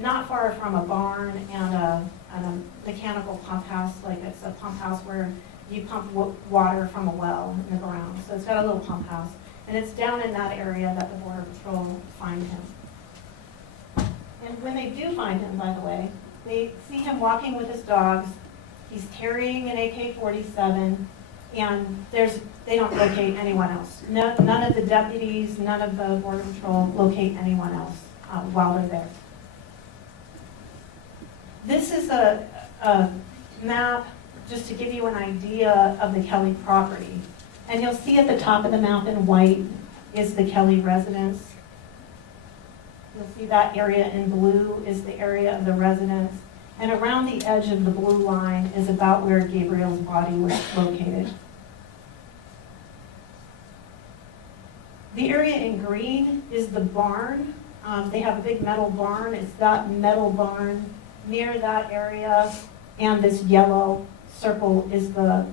not far from a barn and a mechanical pump house. Like, it's a pump house where you pump water from a well in the ground. So it's got a little pump house. And it's down in that area that the Border Patrol find him. And when they do find him, by the way, they see him walking with his dogs. He's carrying an AK-47, and they don't locate anyone else. None of the deputies, none of the Border Patrol locate anyone else while they're there. This is a map just to give you an idea of the Kelly property. And you'll see at the top of the map in white is the Kelly residence. You'll see that area in blue is the area of the residence. And around the edge of the blue line is about where Gabriel's body was located. The area in green is the barn. They have a big metal barn. It's that metal barn near that area, and this yellow circle is the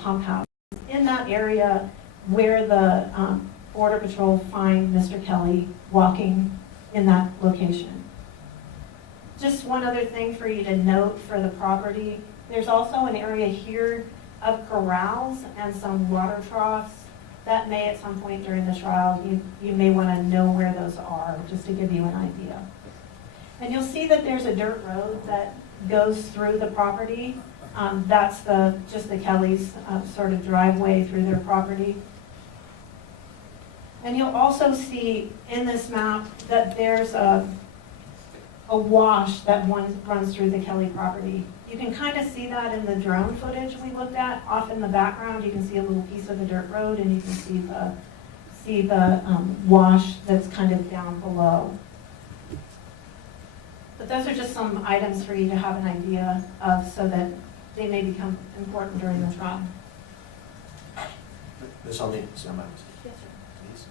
pump house. In that area where the Border Patrol find Mr. Kelly walking in that location. Just one other thing for you to note for the property, there's also an area here of corrals and some water troughs that may at some point during the trial, you may want to know where those are, just to give you an idea. And you'll see that there's a dirt road that goes through the property. That's just the Kellys' sort of driveway through their property. And you'll also see in this map that there's a wash that runs through the Kelly property. You can kind of see that in the drone footage we looked at. Off in the background, you can see a little piece of the dirt road, and you can see the wash that's kind of down below. But those are just some items for you to have an idea of, so that they may become important during the trial. Ms. Almeida, stand by. Yes, sir. Please.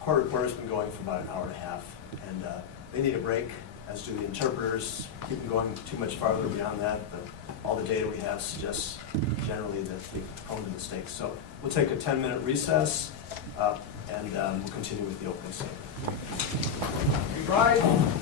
Court reporter's been going for about an hour and a half, and they need a break, as do the interpreters. Keep them going too much farther beyond that, but all the data we have suggests generally that we've prone to mistakes. So we'll take a 10-minute recess, and we'll continue with the opening statement. Rise.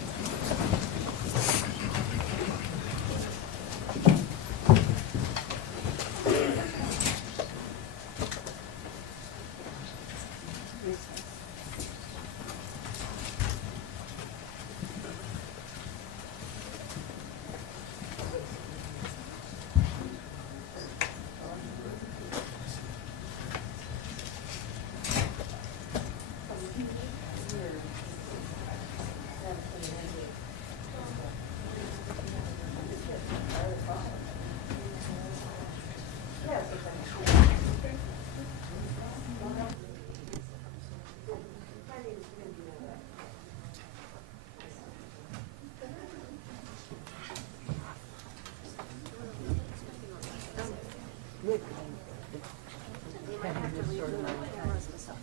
have to read the cameras and stuff.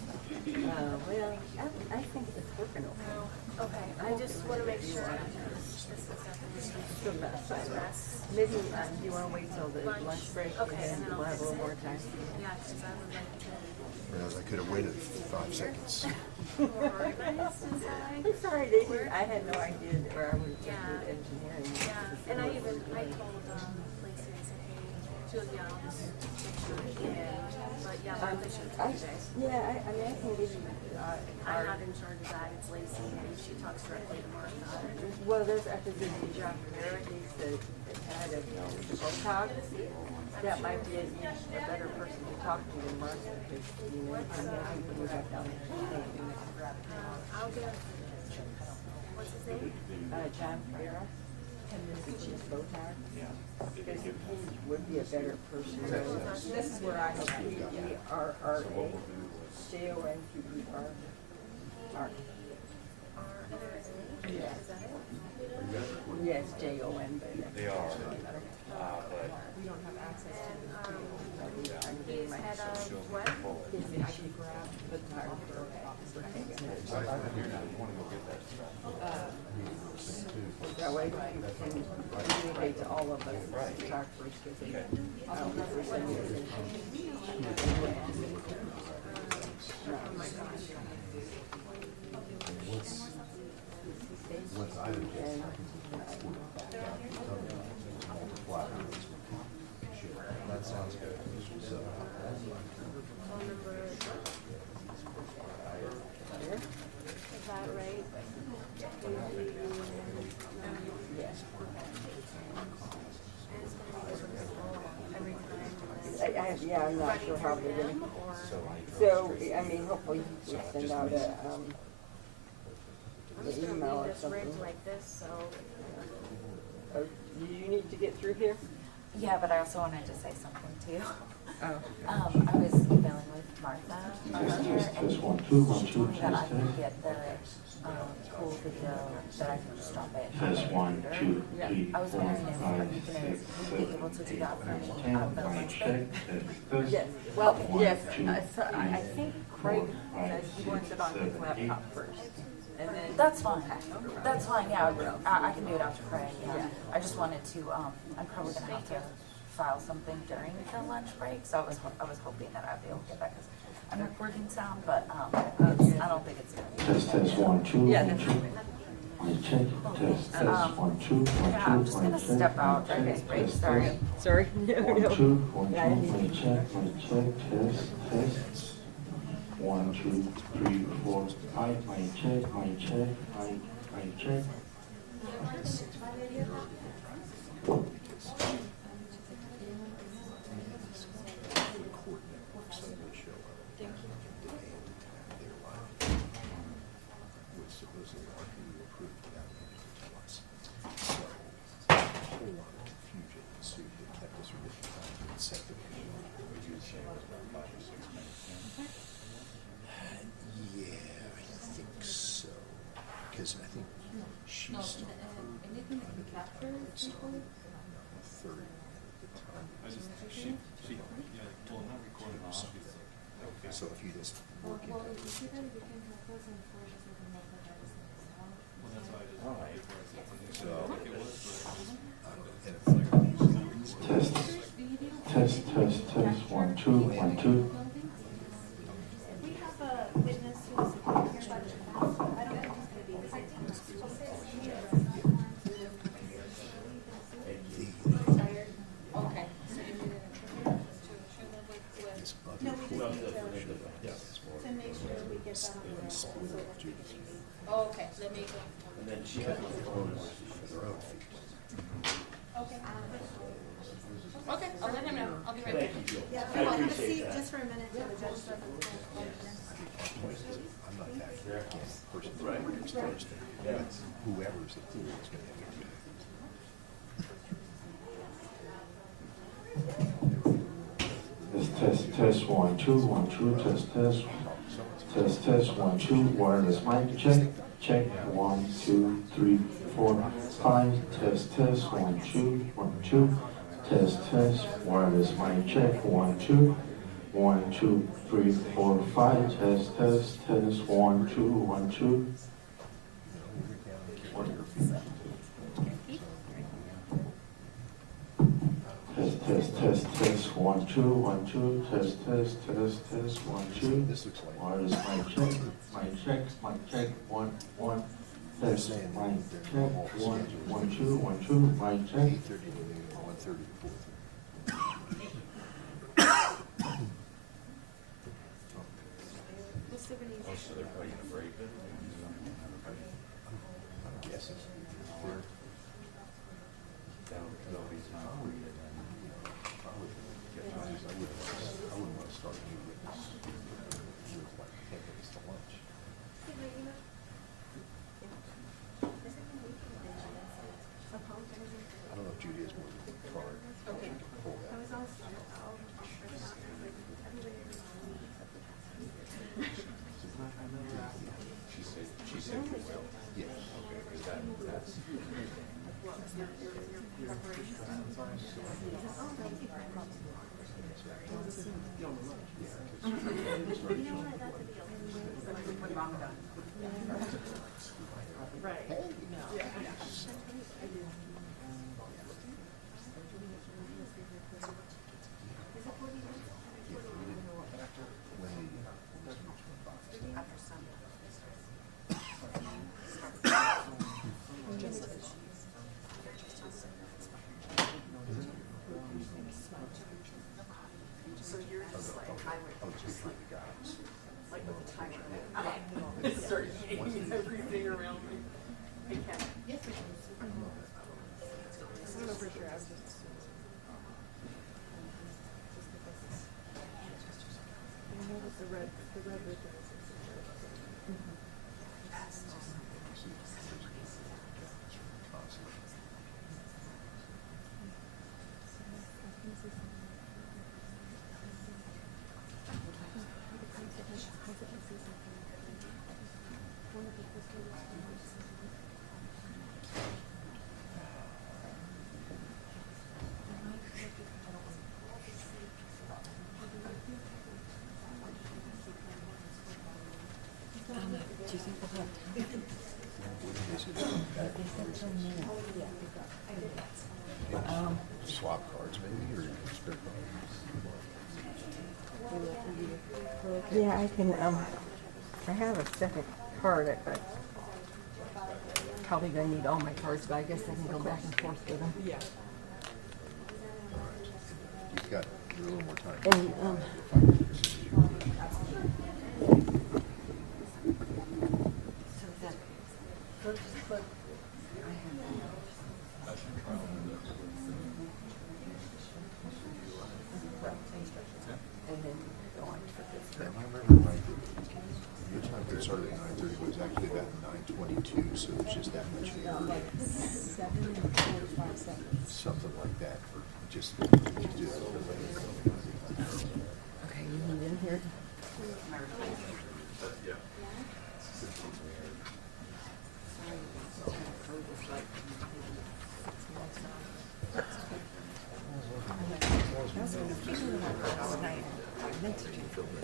Well, I think it's working okay. Okay, I just want to make sure this is Still not fast. Maybe you want to wait till the lunch break Okay, and then we'll have a little more time. Yeah, because I would like to Whereas I could have waited 5 seconds. organize inside. I'm sorry, Daisy, I had no idea where I would do Yeah. engineering. Yeah, and I told Lacey, I said, hey, Julia, I'll just make sure I can. But yeah, we're fishing today. Yeah, I mean, I can give you, I'm not in charge of that, it's Lacey, and she talks directly to Martha. well, there's, I could give you John Rivera, he's the head of OCOG. That might be a better person to talk to than Martha, because, you know, I mean, we have down there. I'll get, what's his name? John Rivera, and this is his Botar. Because he would be a better person. This is where I have P-E-R-R-A, J-O-N-P-E-R. R. Yeah. Yes, J-O-N, but. They are, but We don't have access to He's head of what? He's the photographer. That way we can communicate to all of us photographers, because I don't know if there's anything. Oh my gosh. Once I was that sounds good. So, Phone number. Is that right? Yes. Every time. Yeah, I'm not sure how they're Him gonna. or? So, I mean, hopefully we send out a, I'm just an gonna email leave or this rigged something. like this, so. Oh, do you need to get through here? Yeah, but I also wanted to say something too. Oh. I was emailing with Martha earlier, and she told me that I can get the cool video that I can just drop it. Test 1, 2, 3, I was 4, wondering if 5, you 6, can be 7, able to do that for me 10, on the mic lunch check, break. test, Yes, test. well, 1, yes, 2, so I 3, think Craig 4, 5, says he wants it on 6, his 7, laptop 8. first. And then. That's fine. That's fine, yeah. I can do it after Craig, yeah. I just wanted to, I'm probably gonna have to file something during the lunch break, so I was hoping that I'd be able to get that, because I'm recording sound, but I don't think it's gonna be. Test 1, 2, Yeah, 1, that's 2. Mic check, test, 1, 2, 1, 2. Yeah, I'm just gonna mic check, step out mic during check, this break, test, sorry. test. Sorry. 1, 2, 1, 2, Yeah, I need mic check, test, test. 1, 2, 3, 4, 5, mic check, mic check. court network, so they show up. Thank you. And their line, which supposedly are who approved that to us. So, a whole lot of confusion ensued that kept us from getting time to set the meeting. Would you say it was about 5 or 6 minutes? Yeah, I think so. Because I think she started. Anything that can capture people? 30 at the time. she told not recording off. Okay. So if you just Well, work it well, out. if you see that it became a person for just like a month that I was in this town. Well, that's why I just wanted before I said something. So- I think it was, And if like, Test, test, 1, 2, 1, 2. We have a witness who's here by the house. I don't know if he's going to be the same Okay. So you need an interpreter to show them with. this other No, we court just need should have to, done this to make sure we get that on the record. So that we can- Oh, okay, let me go. their own fees. Okay. Okay, I'll let him know. I'll be right back. Yeah, well, have a seat just for a minute till the judge doesn't. I'm not that person. Right. It's Thursday. But whoever's at the pool is going to have to do Test, 1, 2, 1, 2, test, 1, 2, wireless mic check, 1, 2, 3, 4, 5, test, 1, 2, 1, 2, test, wireless mic check, 1, 2, 1, 2, 3, 4, 5. Test, test, test. 1, 2, 1, 2. Test, test, test, test. 1, 2, 1, 2. Test, test, test, test. 1, 2. This looks like. What is my check? My check, my check. 1, 1. Test, my check. 1, 1, 2, 1, 2. My check. 8:30 to noon, 1:30 to 4:30. I'm guessing. They're- I wouldn't want to start a new witness with like 10 minutes to lunch. I don't know if Judy has more than one card. Okay. Pull that. She said you will. Yes. Okay, because that's. Swap cards maybe, or spare cards? Yeah, I can, I have a second card, but probably gonna need all my cards, but I guess I can go back and forth with them. Yeah. You've got a little more time. And, so that first clip, I and then go on to this. And I remember right, your time period started at 9:30, but it was actually about 9:22, so it was just that much earlier. 7 and 45 seconds. Something like that, or just do it over later. Okay, you need in here?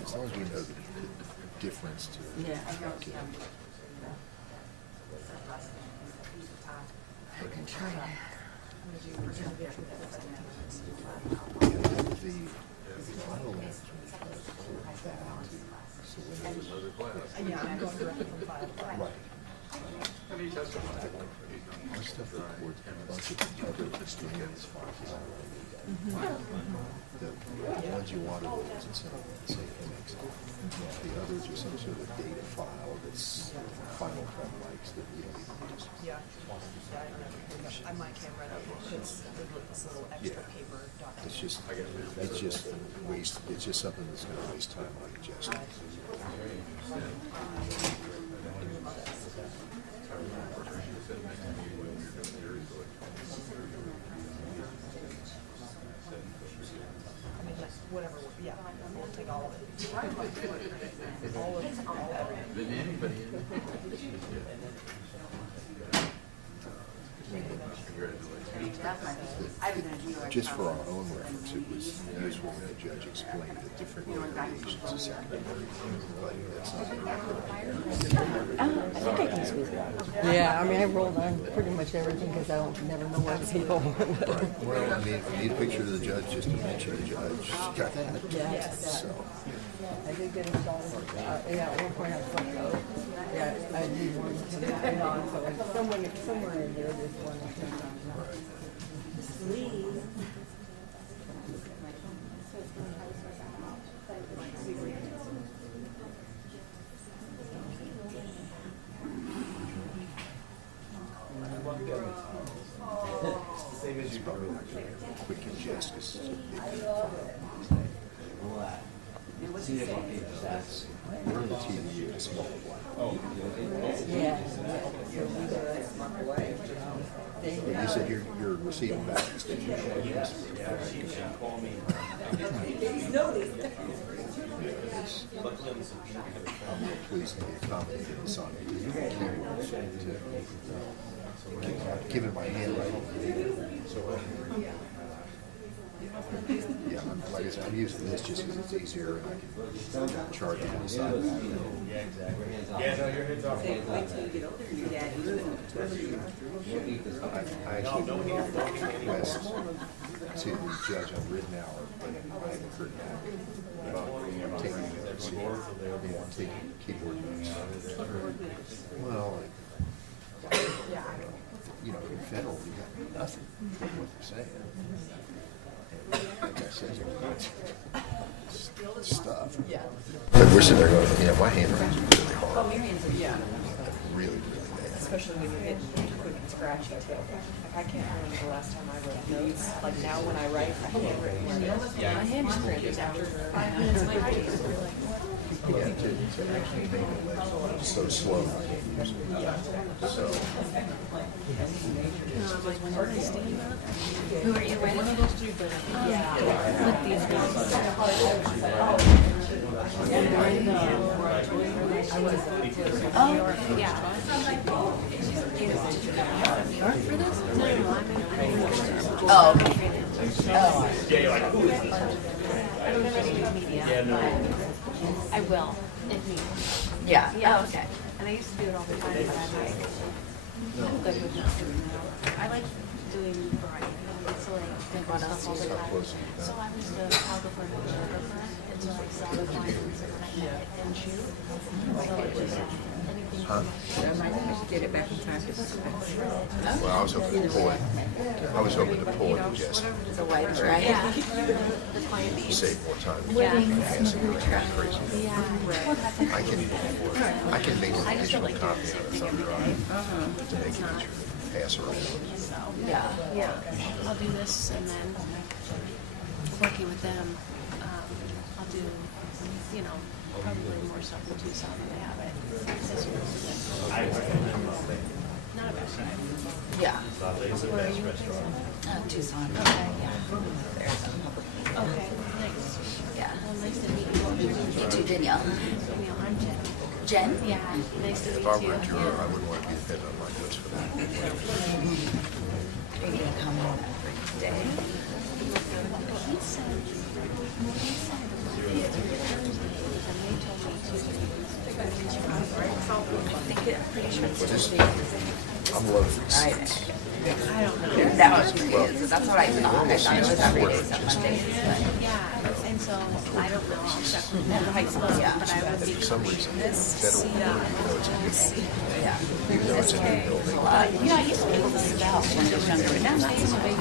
As long as we know the difference to. Yeah. I can try that. The final answer that, so when it was. Yeah, I'm going directly from file. Right. Our stuff records a bunch of other extraneous files. The ones you want to use and stuff, say MX. The others are some sort of data file that's final cut likes that you don't even use. Yeah, I might can run it, it's this little extra Yeah. paper document. It's just waste, it's just something that's gonna waste time on adjusting. I mean, like, whatever, yeah, we'll take all of it. All of it, all of it. I just for our own reference, it was useful when the judge explained the different variations of secondary. But that's not. I think I can squeeze it out. Yeah, I mean, I rolled on pretty much everything because I don't never know what people want. Well, I need a picture of the judge just to mention the judge. Got that? Yeah. So. I did get installed. Yeah, at one point I was like, oh, yeah, I need one to turn on. So like somewhere in there, this one is turned on. It's probably not going to be a quick ingest because it's a big we're on the TV, it's small. Yeah. You said you're receiving back. I'm real pleased to be accommodated in some keywords to given my handwriting. So, yeah, like I said, I'm using this just because it's easier and I can chart it on the side of that. Yeah, exactly. Yeah, no, your head's off. I actually made a request to the judge on written hour, but I haven't heard back about taking notes. Yeah, taking keyboard notes. Well, you know, in federal, you got nothing what they're saying. Like I said, stuff. Yeah. But we're sitting there going, you know, my handwriting's really hard. Oh, Miriam's, yeah. Really, really bad. Especially when you hit quick and scratchy too. Like, I can't remember the last time I wrote notes. Like now when I write, I can't write notes. My handprint is after 5 minutes later. Yeah, to actually make it legible, so slow. So. Who are you with? Yeah. With these girls. Oh, yeah. Did you come out of New York for this? No, I'm in Oh, okay. I don't have any media. I will, if needed. Yeah. Yeah. Oh, okay. And I used to do it all the time, but I'm good with not doing that. I like doing variety. So like, different stuff all the time. So I was the photographer and videographer, and so I saw the clients and shoot. So it just, anything. Huh? Get it back in time. Well, I was hoping to pull it. I was hoping to pull it and just The white, right? Yeah. The client needs. save more time. Yeah. Passing around crazy. Yeah. I can make an additional copy on a thumb drive to make it easier to pass around. Yeah. Yeah, I'll do this and then working with them, I'll do, you know, probably more stuff in Tucson than they have it. This one's not a bad drive. Yeah. Where are you? Tucson. Okay, yeah. There's a public meeting. Okay, nice. Yeah. Well, nice to meet you. Me too, Danielle. Neil, I'm Jen. Jen? Yeah, nice to If meet I you. were a juror, I wouldn't want to be dependent on my notes for that. Are you gonna come in every day? He said, and they told me to. I think I'm pretty sure it's Just, Tuesday. I'm low for Friday. six. I don't know. That was pretty, so that's what I thought. I thought it was every day, some Mondays, but. Yeah, and so I don't know except for high school, but I would be. For some reason, federal, Yeah. even though it's a new building, Yeah, I used to be able to spell when I was younger, but now I used to be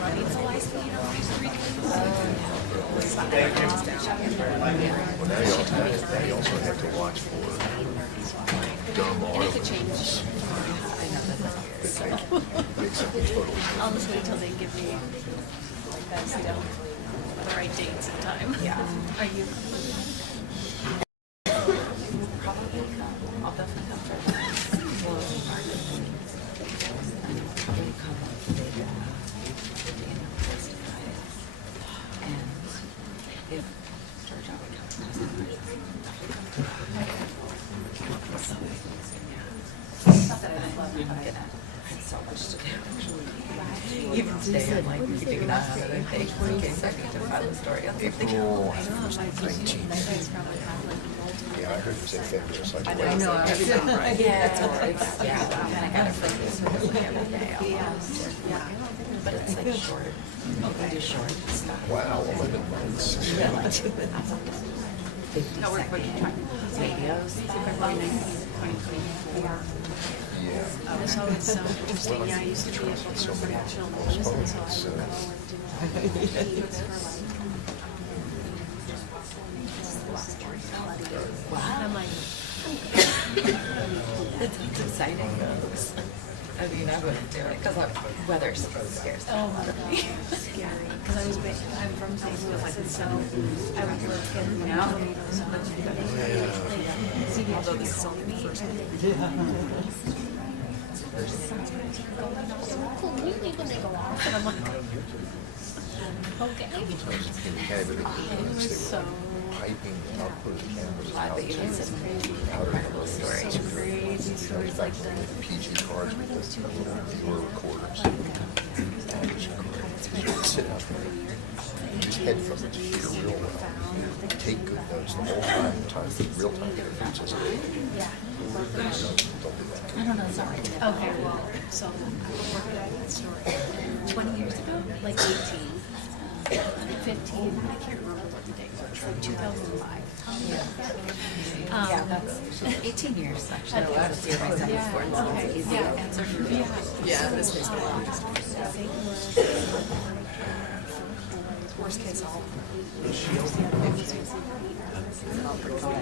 running, so I, you know, I used to read well, now you also have to watch for dumb and it could articles change. that make something totally. I'll just wait till they give me like that, the right dates and time. Yeah. Are you? Probably come. I'll definitely come for that. Well, probably come up later. And if Georgia would come to testify, so yeah. Not that I don't love it, but I had so much to do. Even today, I'm like keeping an eye on other things in case I need to file a story on something April else. 19th. Yeah, I heard you say February, so I I know. Yeah, it's, yeah, and I gotta put this every day almost. Yeah, but it's like short. Okay, just short stuff. wow, 11 months. Yeah, like 2 minutes. No, we're videos. February 19th, 2024. Yeah. So it's so interesting. Yeah, I used to be a booker for national news, and so I would go and do feeds for like. Wow. And I'm like, It's exciting. I mean, I wouldn't do it because weather scares the hell out of me. scary because I'm from St. Louis, and so I would work in tornadoes on CBS Although would this is call only me. the first and- Cool, we need to make a walk. And I'm like, okay. It was so Piping output of cameras I out bet you to had some incredible stories. so crazy stories like the PG cars with the newer recorders. Sit out there. Just head from it, hear real well. Take good notes the whole time, real time interviews. yeah. Don't do that. I don't know, it's not right. Okay, well, so I worked at that store 20 years ago, like 18, 15, I can't remember what the date was, like 2005. Yeah, that's 18 years actually. I was here myself before, and so it's easy to answer for me. Yeah, this is the longest. Worst case, all.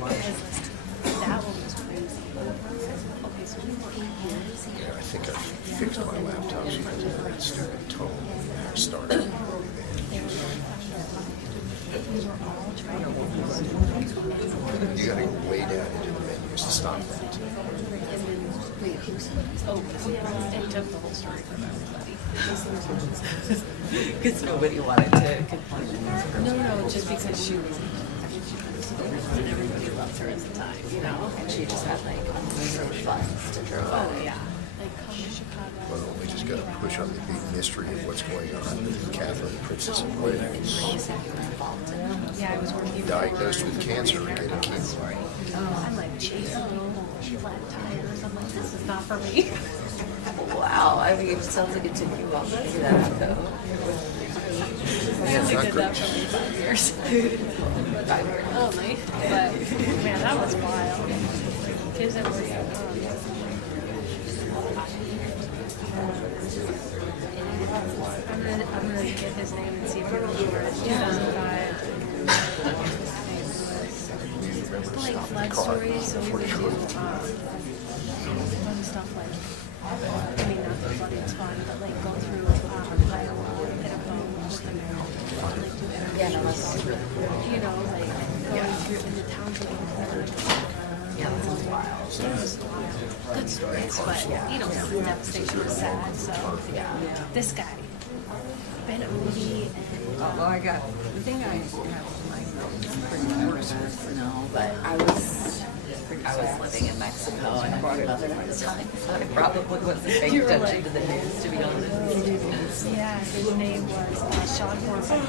That one was crazy. Okay, so we were 8 years. Yeah, I think I fixed my laptop because of that stupid tone started. We were all trying to You gotta go way down into the menus to stop that. oh, it took the whole story from everybody. Because nobody wanted to complain. No, just because she was and everybody loved her at the time, you know? And she just had like unlimited funds to throw Oh, away. yeah. Like, come to Chicago. Well, we just gotta push on the big mystery of what's going on with Catherine, Princess of Wales. You said you were involved in it. Yeah, I was working. Diagnosed with cancer and getting chemo. I'm like chasing flat tires. I'm like, this is not for me. Wow, I mean, it sounds like it took you long to figure that out though. I only not did great. that for like 5 years. 5 years. Only. But man, that was wild. Kids that were I'm gonna get his name and see if he remembers. 2005. Like flood stories, so we would do fun stuff like, I mean, not the flooding is fun, but like go through firewall, hit a phone with the mail, like do interviews. Yeah, no, that's really cool. You know, like going through in the towns of Yeah, that sounds wild. it was wild. Good stories, but you know, the devastation was sad. So this guy, Ben Obi, and Well, I got, the thing I have my pretty worse with. No, but I was living in Mexico and I knew nothing at the time, so I probably wasn't paying You were attention like- to the news, to be honest. yeah, his name was Sean Horvath.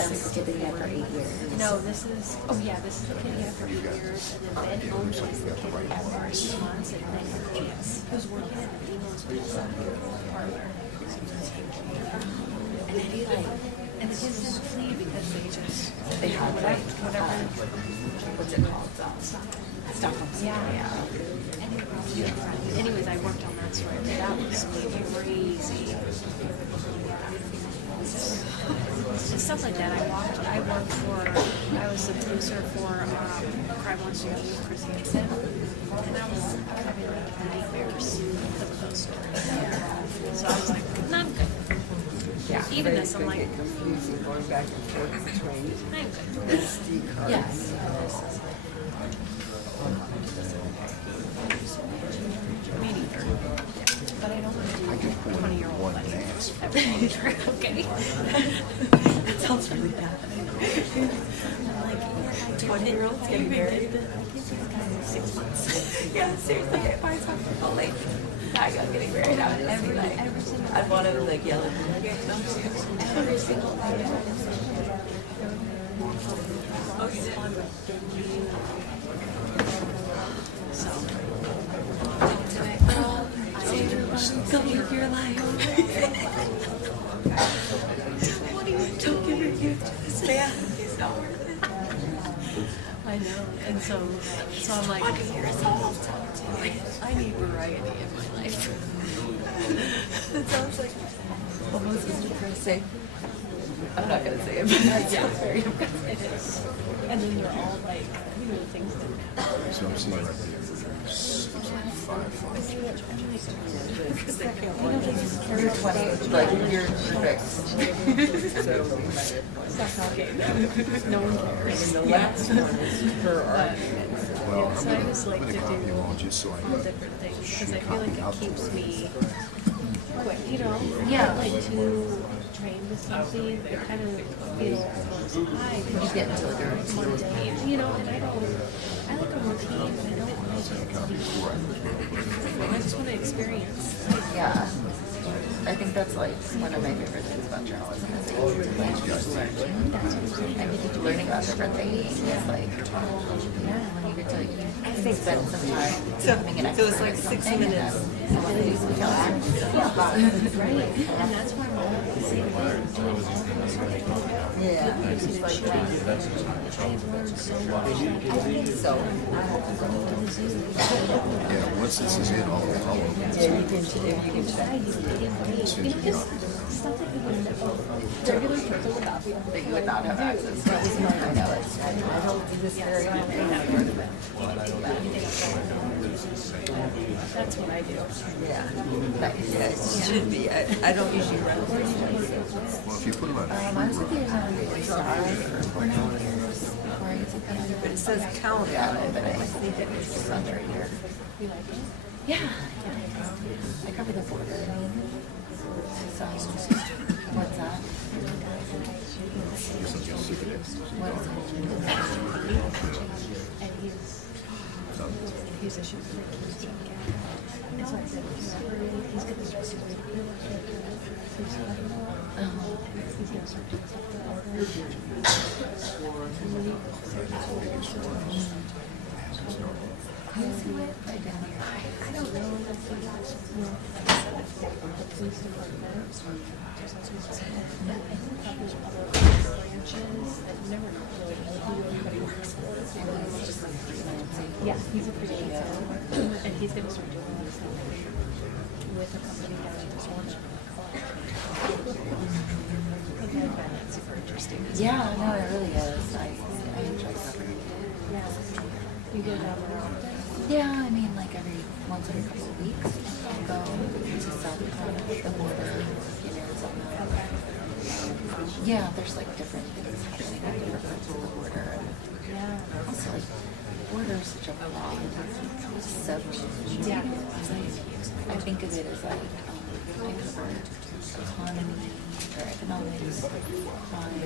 I'm skipping it for 8 years. No, this is, oh yeah, this is the kid he had for 8 years, and then Ben Obi was the kid he had for 8 months, and then he was working at an email parlor. And then he like, And the kids didn't flee because they had like, whatever. what's it called? Stockholm Syndrome. Yeah. Anyways, I worked on that story, but that was crazy. And stuff like that. I was the producer for Crime Wants You with Chris Hansen, and I was having like nightmares because of those stories. So I was like, not good. Yeah. Even this, I'm like, Confusing going back and forth between I'm good. SD cards. Yes. Me neither. But I don't want to do 20-year-old weddings every year. Okay. That sounds really bad. I'm like, 20-year-olds getting married. I think this guy is 6 months. Yeah, seriously, it finds out people like Not getting married out every night. Every single I'd want to like yell at them. every single thing. So, go live your life. What do you don't give your gift to this man? He's not worth it. I know, and so I'm like, I need variety in my life. It sounds like almost as depressing. I'm not gonna say it, but it sounds very depressing. It is. And then they're all like, things that matter. So I'm seeing right there, there's like five. You're 20, like you're perfect. Stop talking. No one cares. And the last one is her argument. Well, So I just like to do just so I all different things because I feel like it keeps me, Yeah. like to train with something, it kind of feels high. You get into like a Motivate, and I like a routine, but I don't like it. I just want to experience. yeah. I think that's like one of my favorite things about journalism is that you get to like learn. And you get to learning about different things. It's like, when you get to spend some time becoming an expert. So it's like 6 minutes. You want to do some job. Right, and that's why I'm the same thing, doing all those Yeah. using and shooting. I've learned so much. So, Yeah, once this is in, I'll Just stuff that you wouldn't regular people about you. that you would not have access to. I know it's, I don't do this very often. That's what I do. Yeah. Nice. Yeah, it should be. I don't usually run. well, if you put them on, I was with the Arizona Daily Star for 4 years before I get to come here. But it says county on it, but I think it was just under a year. You like it? Yeah. I cover the border. So, what's that? What is And he's a shooter. And so I said, he's got this rest of the he's going to start doing Who's he with? I don't know. I don't know. The police department. There's also I think that there's other branches that you never know really who everybody works for. It's just like freelancing. Yeah, he's a freelancer, and he's going to start doing this with a company that I just launched. Okay, I find that super interesting. Yeah, no, it really is. I enjoy covering it. Yeah. You go down there often? Yeah, I mean, like once every couple of weeks, I'll go to South Dakota, the border in Arizona. Yeah, there's like different things happening at different parts of the border. Yeah. Also, like, border is such a broad subject. Yeah. I think of it as like, I cover economy or economics, crime,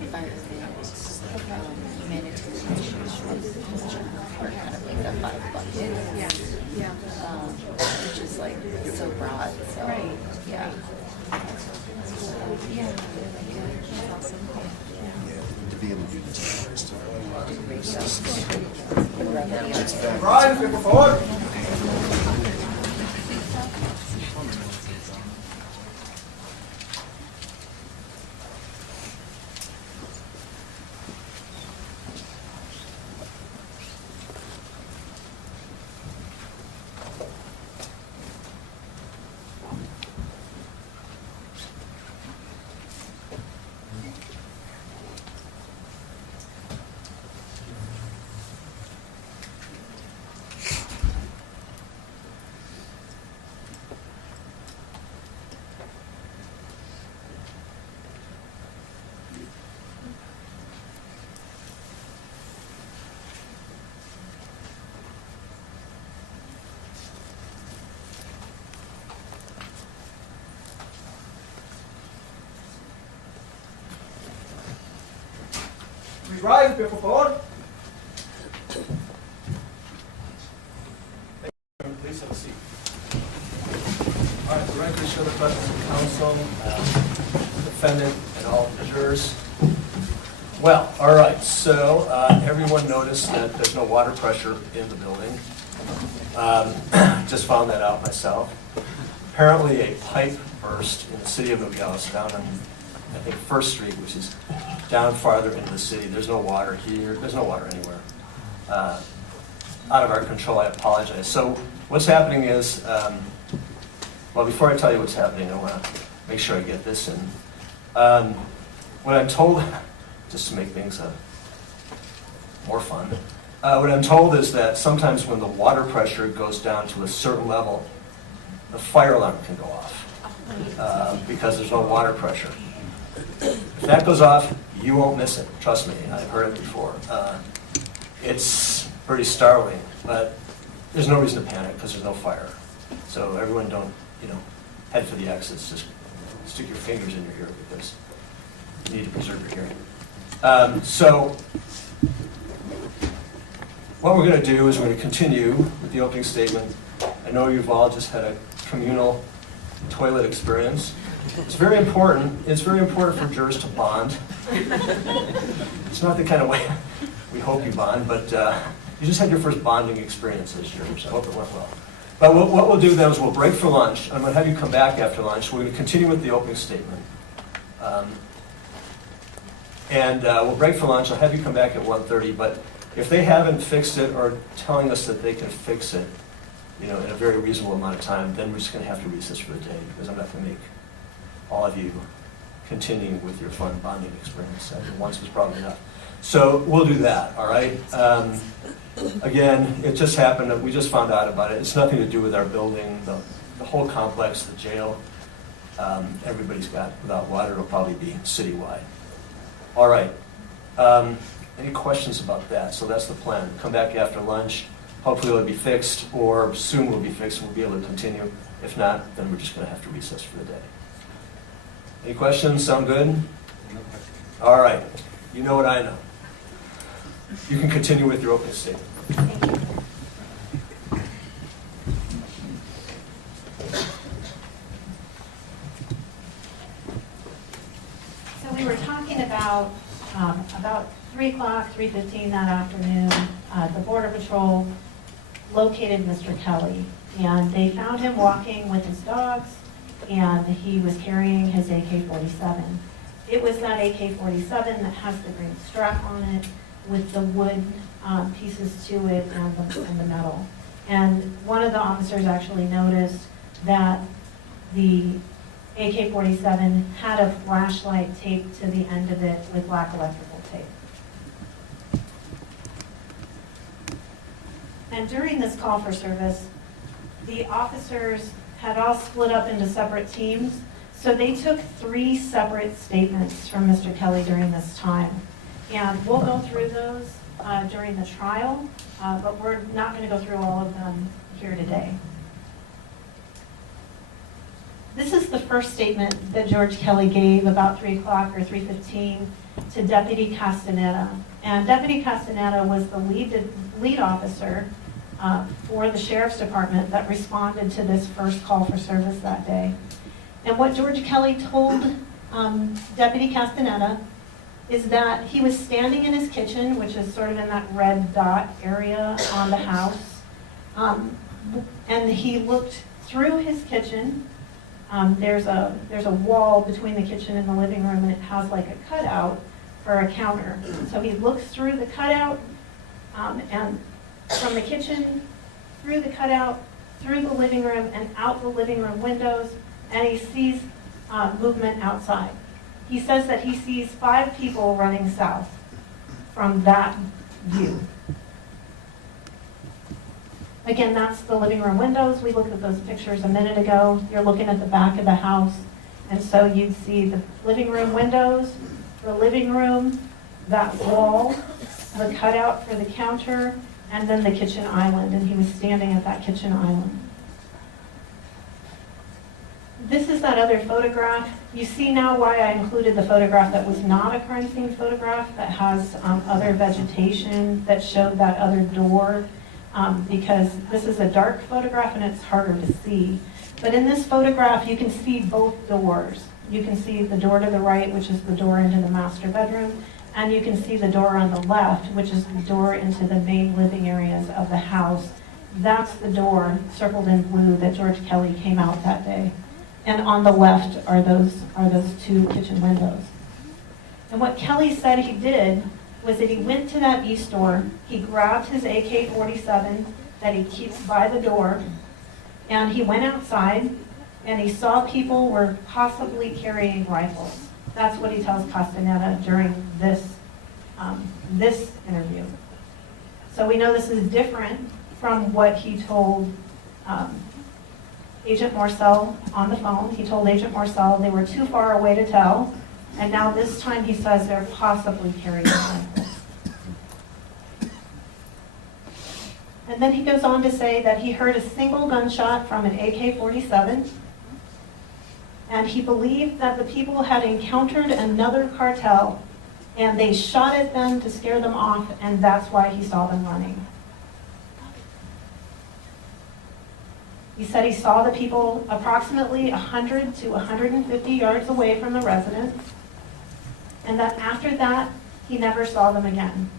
environment, humanitarian issues, are kind of like the 5 buckets. Yeah. Yeah. Which is like so broad. So, Right. Yeah. Yeah. That's awesome. to be able to do this. Brian, por favor. Brian, por favor. Please have a seat. show the presence of counsel, defendant, and all jurors. Well, all right, so everyone noticed that there's no water pressure in the building. Just found that out myself. Apparently a pipe burst in the city of Nogales down on, I think, 1st Street, which is down farther into the city. There's no water here, there's no water anywhere. Out of our control, I apologize. So what's happening is, well, before I tell you what's happening, I want to make sure I get this in. What I'm told, just to make things more fun, what I'm told is that sometimes when the water pressure goes down to a certain level, the fire alarm can go off because there's no water pressure. If that goes off, you won't miss it. Trust me, I've heard it before. It's pretty startling, but there's no reason to panic because there's no fire. So everyone don't, head for the exits. Just stick your fingers in your ear because you need to preserve your hearing. So what we're going to do is we're going to continue with the opening statement. I know you've all just had a communal toilet experience. It's very important. It's very important for jurors to bond. It's not the kind of way we hope you bond, but you just had your first bonding experience as jurors. I hope it went well. But what we'll do then is we'll break for lunch. I'm going to have you come back after lunch. We're going to continue with the opening statement. We'll break for lunch. I'll have you come back at 1:30. But if they haven't fixed it or telling us that they can fix it, in a very reasonable amount of time, then we're just going to have to recess for the day because I'm not going to make all of you continue with your fun bonding experience. Once was probably enough. So we'll do that, all right? Again, it just happened that we just found out about it. It's nothing to do with our building, the whole complex, the jail. Everybody's got without water. It'll probably be citywide. All right. Any questions about that? So that's the plan. Come back after lunch. Hopefully it'll be fixed, or soon will be fixed and we'll be able to continue. If not, then we're just going to have to recess for the day. Any questions? Sound good? All right. You know what I know. You can continue with your opening statement. Thank you. So we were talking about 3 o'clock, 3:15 that afternoon, the Border Patrol located Mr. Kelly, and they found him walking with his dogs, and he was carrying his AK-47. It was that AK-47 that has the green strap on it with the wood pieces to it and the metal. And one of the officers actually noticed that the AK-47 had a flashlight taped to the end of it with black electrical tape. And during this call for service, the officers had all split up into separate teams. So they took 3 separate statements from Mr. Kelly during this time. And we'll go through those during the trial, but we're not going to go through all of them here today. This is the first statement that George Kelly gave about 3 o'clock or 3:15 to Deputy Castaneda. And Deputy Castaneda was the lead officer for the Sheriff's Department that responded to this first call for service that day. And what George Kelly told Deputy Castaneda is that he was standing in his kitchen, which is sort of in that red dot area on the house, and he looked through his kitchen. There's a wall between the kitchen and the living room, and it has like a cutout for a counter. So he looks through the cutout, and from the kitchen, through the cutout, through the living room, and out the living room windows, and he sees movement outside. He says that he sees 5 people running south from that view. Again, that's the living room windows. We looked at those pictures a minute ago. You're looking at the back of the house. And so you'd see the living room windows, the living room, that wall, the cutout for the counter, and then the kitchen island. And he was standing at that kitchen island. This is that other photograph. You see now why I included the photograph that was not a crime scene photograph that has other vegetation that showed that other door. because this is a dark photograph and it's harder to see. But in this photograph, you can see both doors. You can see the door to the right, which is the door into the master bedroom, and you can see the door on the left, which is the door into the main living areas of the house. That's the door, circled in blue, that George Kelly came out that day. And on the left are those two kitchen windows. And what Kelly said he did was that he went to that east door, he grabbed his AK-47 that he keeps by the door, and he went outside, and he saw people were possibly carrying rifles. That's what he tells Castaneda during this interview. So we know this is different from what he told Agent Morcell on the phone. He told Agent Morcell they were too far away to tell, and now this time he says they're possibly carrying rifles. And then he goes on to say that he heard a single gunshot from an AK-47, and he believed that the people had encountered another cartel, and they shot at them to scare them off, and that's why he saw them running. He said he saw the people approximately 100 to 150 yards away from the residence, and that after that, he never saw them again.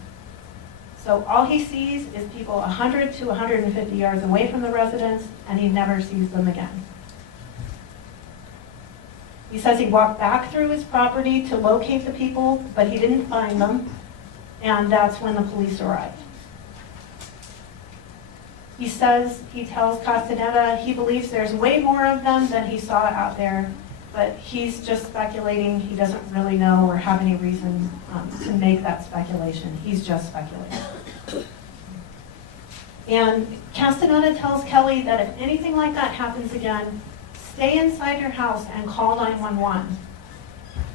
So all he sees is people 100 to 150 yards away from the residence, and he never sees them again. He says he walked back through his property to locate the people, but he didn't find them, and that's when the police arrived. He says, he tells Castaneda he believes there's way more of them than he saw out there, but he's just speculating. He doesn't really know or have any reason to make that speculation. He's just speculating. And Castaneda tells Kelly that if anything like that happens again, stay inside your house and call 911.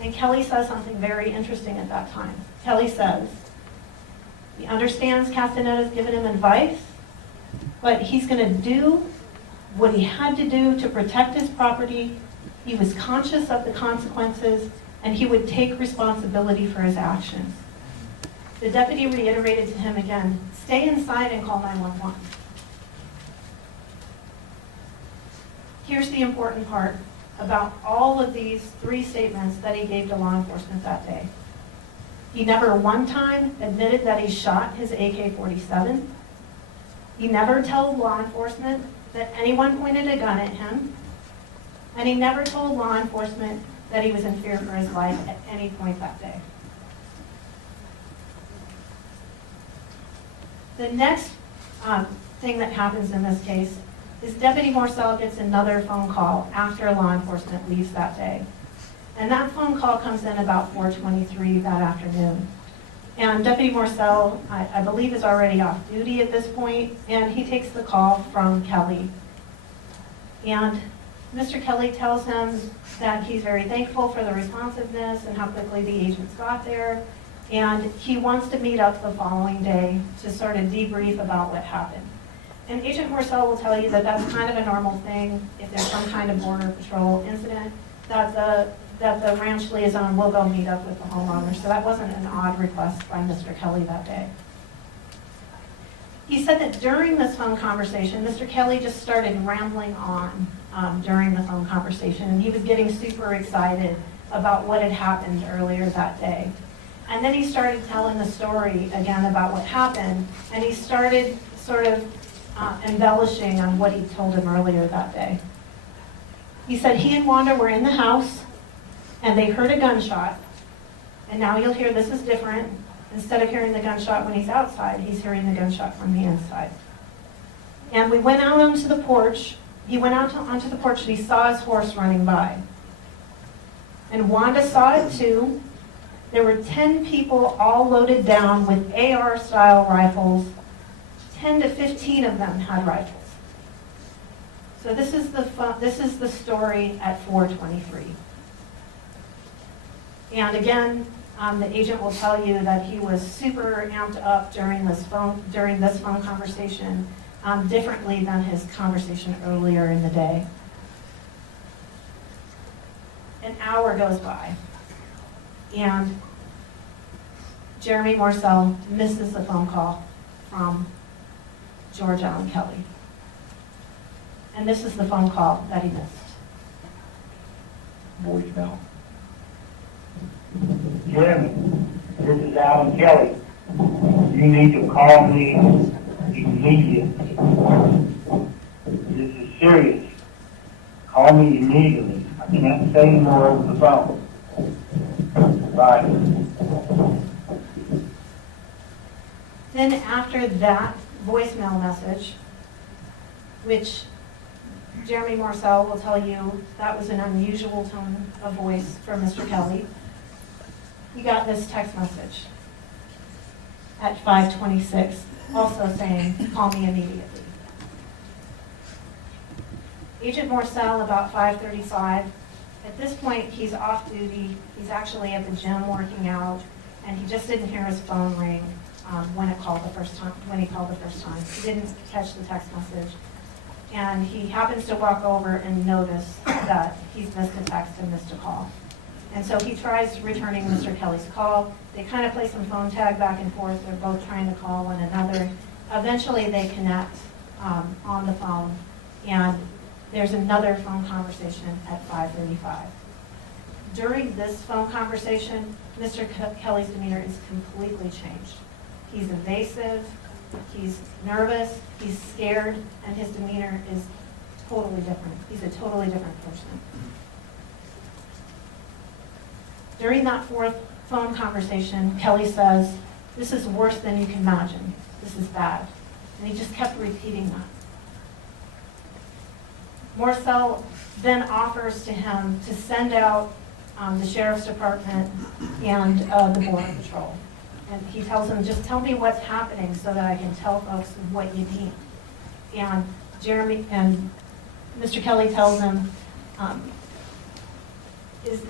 And Kelly says something very interesting at that time. Kelly says, he understands Castaneda's given him advice, but he's going to do what he had to do to protect his property. He was conscious of the consequences, and he would take responsibility for his actions. The deputy reiterated to him again, stay inside and call 911. Here's the important part about all of these three statements that he gave to law enforcement that day. He never one time admitted that he shot his AK-47. He never told law enforcement that anyone pointed a gun at him. And he never told law enforcement that he was in fear for his life at any point that day. The next thing that happens in this case is Deputy Morcell gets another phone call after law enforcement leaves that day. And that phone call comes in about 4:23 that afternoon. And Deputy Morcell, I believe, is already off duty at this point, and he takes the call from Kelly. And Mr. Kelly tells him that he's very thankful for the responsiveness and how quickly the agents got there, and he wants to meet up the following day to sort of debrief about what happened. And Agent Morcell will tell you that that's kind of a normal thing if there's some kind of border patrol incident, that the ranch liaison will go meet up with the homeowner. So that wasn't an odd request by Mr. Kelly that day. He said that during this phone conversation, Mr. Kelly just started rambling on during the phone conversation, and he was getting super excited about what had happened earlier that day. And then he started telling the story again about what happened, and he started sort of embellishing on what he told him earlier that day. He said he and Wanda were in the house, and they heard a gunshot. And now you'll hear this is different. Instead of hearing the gunshot when he's outside, he's hearing the gunshot from the inside. And we went out onto the porch. He went out onto the porch and he saw his horse running by. And Wanda saw it too. There were 10 people all loaded down with AR-style rifles. 10 to 15 of them had rifles. So this is the story at 4:23. And again, the agent will tell you that he was super amped up during this phone conversation, differently than his conversation earlier in the day. An hour goes by, and Jeremy Morcell misses the phone call from George Allen Kelly. And this is the phone call that he missed. Voicemail. Jim, this is Alan Kelly. You need to call me immediately. This is serious. Call me immediately. I can't say more over the phone. Bye. Then after that voicemail message, which Jeremy Marcel will tell you that was an unusual tone of voice for Mr. Kelly, he got this text message at 5:26, also saying, call me immediately. Agent Marcel, about 5:35, at this point he's off duty, he's actually at the gym working out, and he just didn't hear his phone ring when he called the first time. He didn't catch the text message. And he happens to walk over and notice that he's missed a text and missed a call. And so he tries returning Mr. Kelly's call. They kind of play some phone tag back and forth. They're both trying to call one another. Eventually they connect on the phone, and there's another phone conversation at 5:35. During this phone conversation, Mr. Kelly's demeanor is completely changed. He's evasive, he's nervous, he's scared, and his demeanor is totally different. He's a totally different person. During that fourth phone conversation, Kelly says, "This is worse than you can imagine. This is bad." And he just kept repeating that. Marcel then offers to him to send out the sheriff's department and the border patrol. And he tells him, just tell me what's happening so that I can tell folks what you need. And Jeremy and Mr. Kelly tells him, is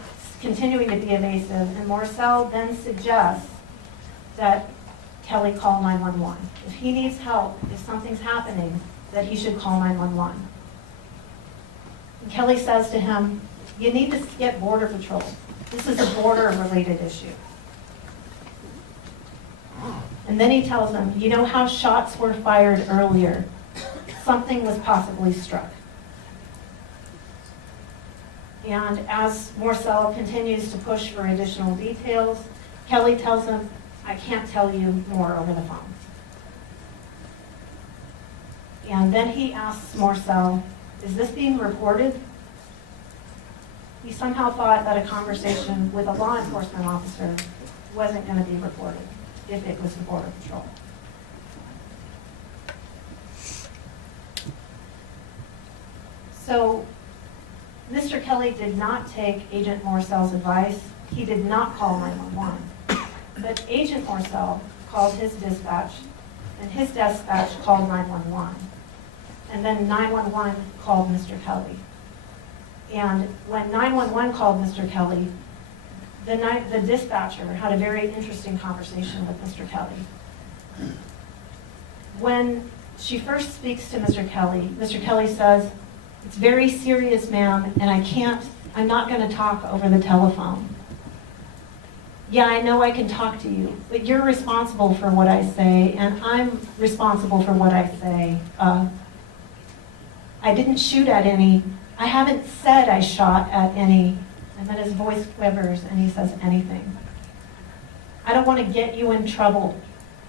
continuing to be evasive, and Marcel then suggests that Kelly call 911. If he needs help, if something's happening, that he should call 911. And Kelly says to him, you need to get border patrol. This is a border-related issue. And then he tells him, you know how shots were fired earlier? Something was possibly struck. And as Marcel continues to push for additional details, Kelly tells him, I can't tell you more over the phone. And then he asks Marcel, is this being reported? He somehow thought that a conversation with a law enforcement officer wasn't going to be reported if it was the Border Patrol. So Mr. Kelly did not take Agent Marcel's advice. He did not call 911. But Agent Marcel called his dispatch, and his dispatch called 911. And then 911 called Mr. Kelly. And when 911 called Mr. Kelly, the dispatcher had a very interesting conversation with Mr. Kelly. When she first speaks to Mr. Kelly says, it's very serious, ma'am, and I'm not going to talk over the telephone. Yeah, I know I can talk to you, but you're responsible for what I say, and I'm responsible for what I say. I didn't shoot at any. I haven't said I shot at any. And then his voice quivers and he says anything. I don't want to get you in trouble.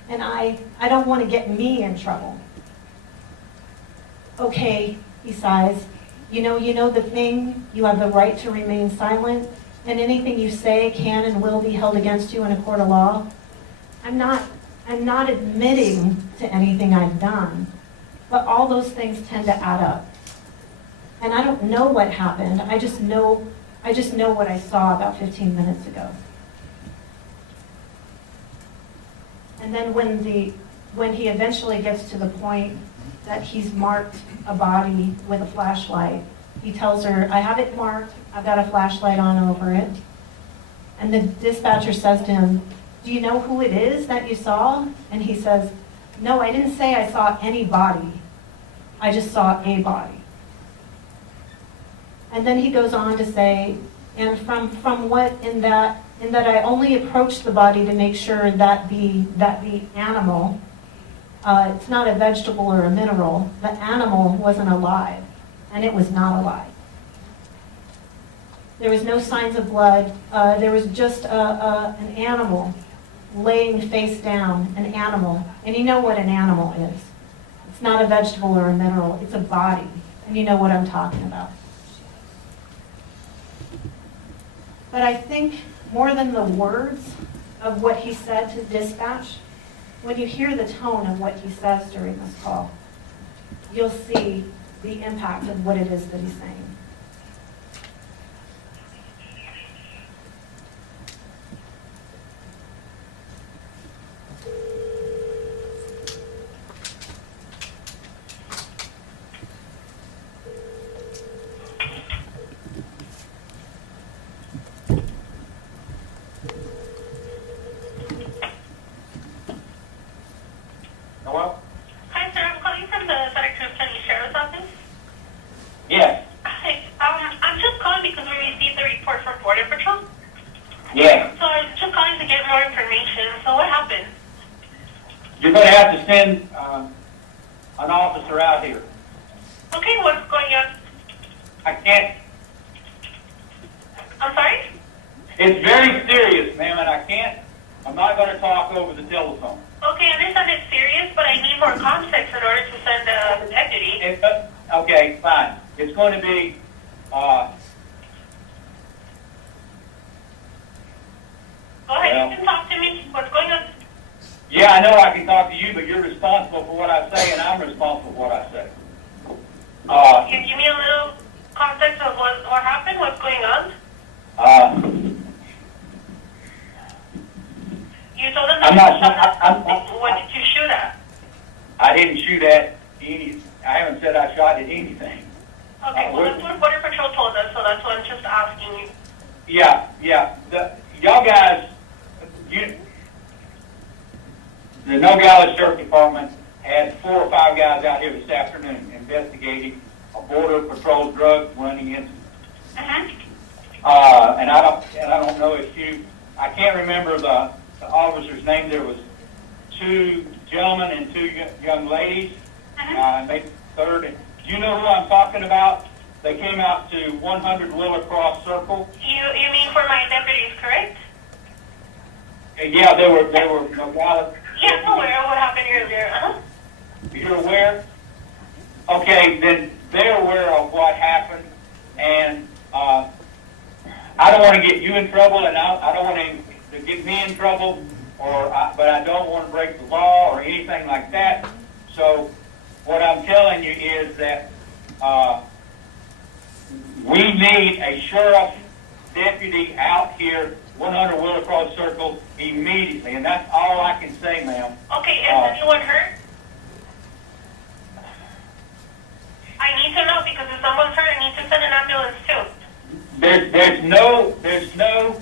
And I don't want to get me in trouble. Okay, he sighs. You know the thing, you have the right to remain silent, and anything you say can and will be held against you in a court of law. I'm not admitting to anything I've done, but all those things tend to add up. And I don't know what happened. I just know what I saw about 15 minutes ago. And then when he eventually gets to the point that he's marked a body with a flashlight, he tells her, I have it marked, I've got a flashlight on over it. And the dispatcher says to him, do you know who it is that you saw? And he says, no, I didn't say I saw any body. I just saw a body. And then he goes on to say, and from what in that I only approached the body to make sure that the animal It's not a vegetable or a mineral. The animal wasn't alive, and it was not alive. There was no signs of blood. There was just an animal laying face down, an animal. And you know what an animal is. It's not a vegetable or a mineral. It's a body. And you know what I'm talking about. But I think more than the words of what he said to dispatch, when you hear the tone of what he says during this call, you'll see the impact of what it is that he's saying. Hello? Hi, sir. I'm calling from the Courtroom County Sheriff's Office. Yes. Hi. I'm just calling because we received the report from Border Patrol. Yeah. So I was just calling to get more information. So what happened? You're going to have to send an officer out here. Okay, what's going on? I can't. I'm sorry? It's very serious, ma'am, and I can't. I'm not going to talk over the telephone. Okay, I understand it's serious, but I need more context in order to send a deputy. Okay, fine. It's going to be. Go ahead, well, you can talk to me. What's going on? Yeah, I know I can talk to you, but you're responsible for what I say, and I'm responsible for what I say. Can you give me a little context of what happened? What's going on? You told them I'm that not sure. What did you shoot at? I didn't shoot at any. I haven't said I shot at anything. Okay, well, that's what Border Patrol told us, so that's what I'm just asking you. Yeah. Y'all guys, the Nogales Sheriff Department had 4 or 5 guys out here this afternoon investigating a Border Patrol drug running incident. And I don't know if I can't remember the officer's name. There was 2 gentlemen and 2 young ladies. Maybe third. And do you know who I'm talking about? They came out to 100 Willow Cross Circle. You mean for my deputies, correct? Yeah, they were Nogales. Yeah, I'm aware of what happened earlier. You're aware? Okay, then they're aware of what happened, and I don't want to get you in trouble, and I don't want to get me in trouble, but I don't want to break the law or anything like that. So what I'm telling you is that we need a sheriff deputy out here, 100 Willow Cross Circle, immediately, and that's all I can say, ma'am. Okay, is anyone hurt? I need to know, because if someone's hurt, I need to send an ambulance too. There's no.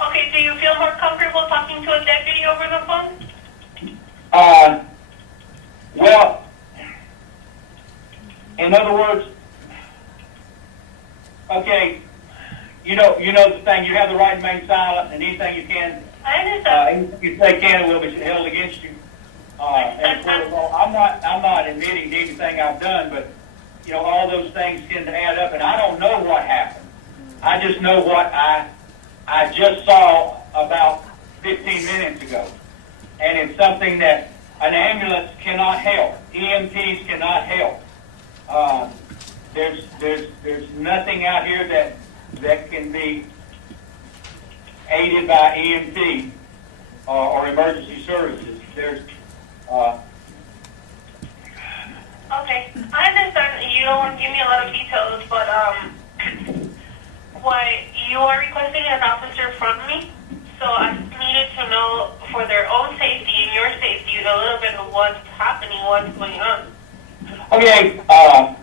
Okay, do you feel more comfortable talking to a deputy over the phone? Well, in other words, okay, you know the thing. You have the right to remain silent, and anything you can, I understand. you say can will be held against you. And I'm not admitting to anything I've done, but all those things tend to add up, and I don't know what happened. I just know what I just saw about 15 minutes ago, and it's something that an ambulance cannot help. EMTs cannot help. There's nothing out here that can be aided by EMT or emergency services. Okay, I understand you don't want to give me a lot of details, but what you are requesting an officer from me, so I needed to know for their own safety and your safety a little bit of what's happening, what's going on. Okay, I'll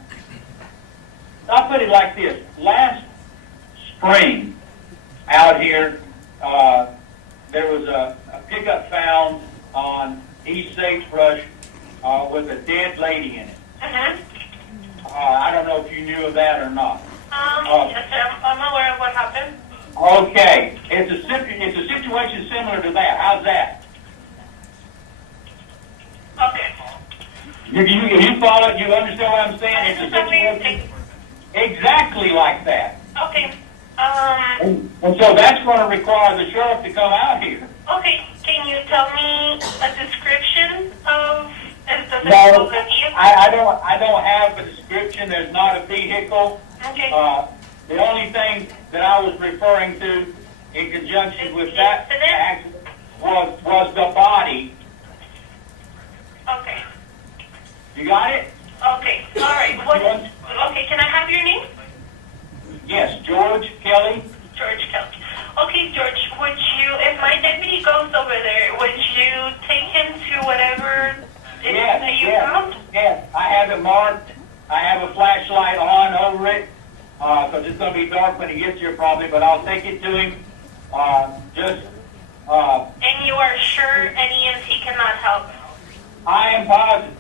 put it like this. Last spring, out here, there was a pickup found on East Sagebrush with a dead lady in it. I don't know if you knew of that or not. Yes, sir. I'm aware of what happened. Okay, it's a situation similar to that. How's that? Okay. You follow? You understand what I'm saying? I It's a understand what you're situation exactly like that. Okay. And so that's going to require the sheriff to come out here. Okay. Can you tell me a description of the No, vehicle? I don't have a description. There's not a vehicle. Okay. The only thing that I was referring to in conjunction with that accident was the body. Okay. You got it? Okay. All right. Okay. Can I have your name? Yes, George Kelly. George Kelly. Okay, George. Would you, if my deputy goes over there, would you take him to whatever it is that you found? Yes. I have it marked. I have a flashlight on over it. Because it's going to be dark when he gets here probably, but I'll take it to him. And you are sure an EMT cannot help? I am positive.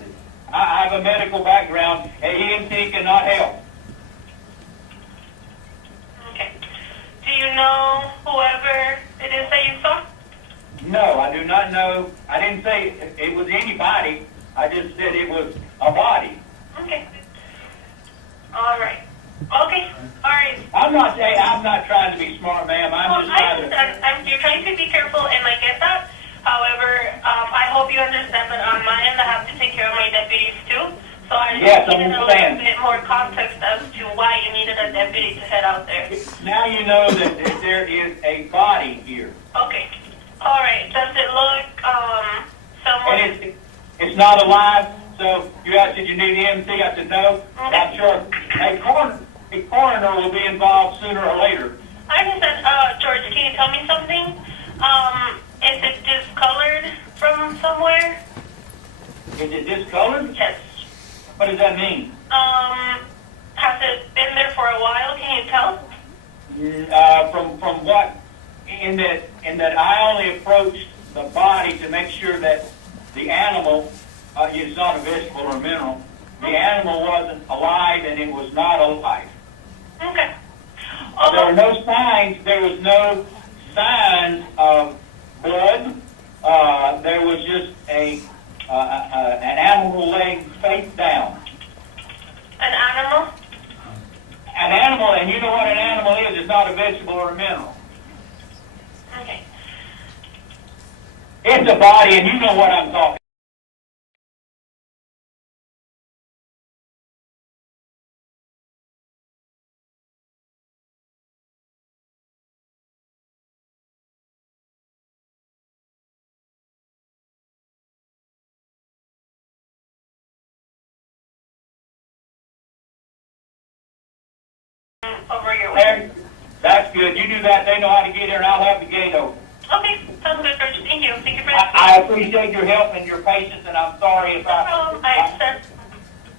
I have a medical background. An EMT cannot help. Okay. Do you know whoever it is that you saw? No, I do not know. I didn't say it was anybody. I just said it was a body. Okay. All right. Okay. All right. I'm not trying to be smart, ma'am. I'm just I trying to. understand. You're trying to be careful, and I get that. However, I hope you understand that on my end, I have to take care of my deputies too. So I Yes, just needed a understand. little bit more context as to why you needed a deputy to head out there. Now you know that there is a body here, Okay. All right. Does it look somewhat? and it's not alive. So you asked, did you need EMT? I said no. Not sure. A coroner will be involved sooner or later. I understand. George, can you tell me something? Is it discolored from somewhere? Is it discolored? Yes. What does that mean? Has it been there for a while? Can you tell? From what? In that I only approached the body to make sure that the animal, it's not a vegetable or mineral, the animal wasn't alive and it was not alive. Okay. There were no signs. There was no signs of blood. There was just an animal laying face down. An animal? An animal, and you know what an animal is. It's not a vegetable or a mineral. Okay. It's a body, and you know what I'm talking Over your way. That's good. You do that. They know how to get here, and I'll have the gate open. Okay. Sounds good, George. Thank you. Thank you for I appreciate your help and your patience, and I'm sorry if No problem. I understand.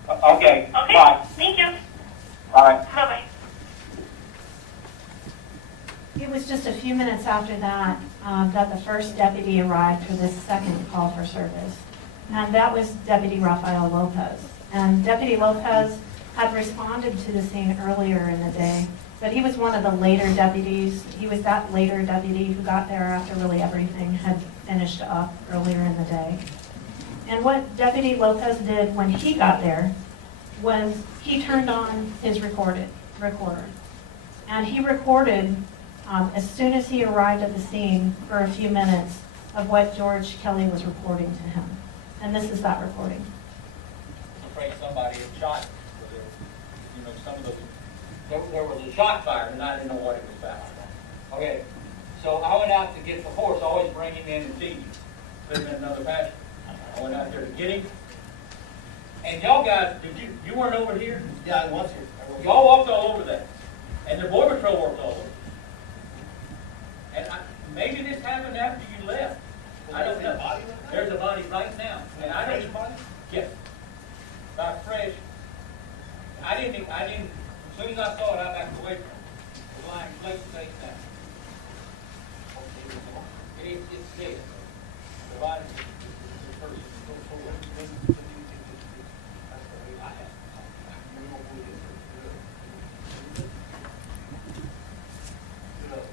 Okay. Okay. Bye. Thank you. All right. Bye-bye. It was just a few minutes after that that the first deputy arrived for this second call for service. And that was Deputy Rafael Lopez. And Deputy Lopez had responded to the scene earlier in the day, but he was one of the later deputies. He was that later deputy who got there after really everything had finished up earlier in the day. And what Deputy Lopez did when he got there was he turned on his recorder. And he recorded, as soon as he arrived at the scene, for a few minutes of what George Kelly was reporting to him. And this is that recording. I'm afraid somebody had shot. You know, some of those, there was a shot fired, and I didn't know what it was about. Okay, so I went out to get the horse. I always bring him in and feed him. Put him in another pasture. I went out there to get him. And y'all guys, you weren't over here? Yeah, I was here. Y'all walked all over that. And the Border Patrol worked all over. And maybe this happened after you left. I don't know. There's a body right now. And I didn't. Yes. About fresh. I didn't, as soon as I saw it, I backed away from it. It was lying place face down. It's dead. The body is the person.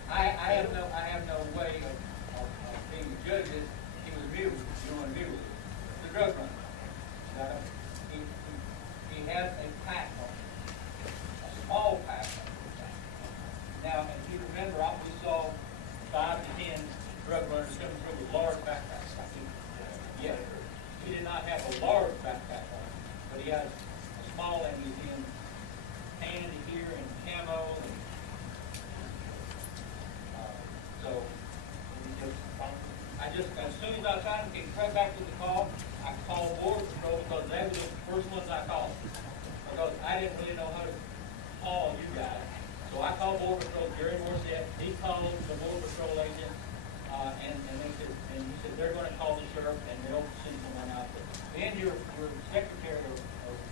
I soon as I was trying to get right back to the call, I called Border Patrol because they were the first ones I called. Because I didn't really know how to call you guys. So I called Border Patrol, Jerry Morissette, he called the Border Patrol agent, and they said, and he said they're gonna call the sheriff and they'll send someone out there. Then your secretary or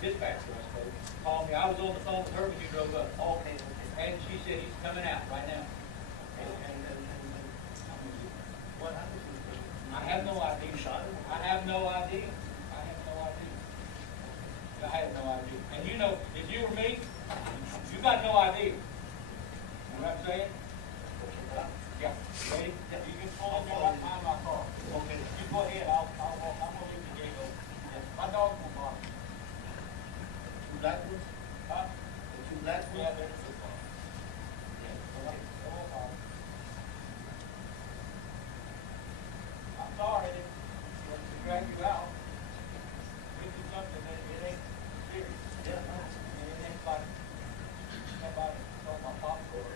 dispatcher, I suppose, called me. I was on the phone with her when you drove up. Okay. And she said he's coming out right now. What happened? I have no idea. I have no idea. I have no idea. I have no idea. And you know, if you were me, you got no idea. You know what I'm saying? Yeah. Ready? You can pull me right behind my car. Okay. You go ahead. I'm gonna leave the gate open. My dog will bark. Two black ones? Huh? The two black ones? Yeah, they're the car. Yeah. I'm sorry to drag you out. This is something that it ain't serious. Yeah. And it ain't like somebody stole my popcorn.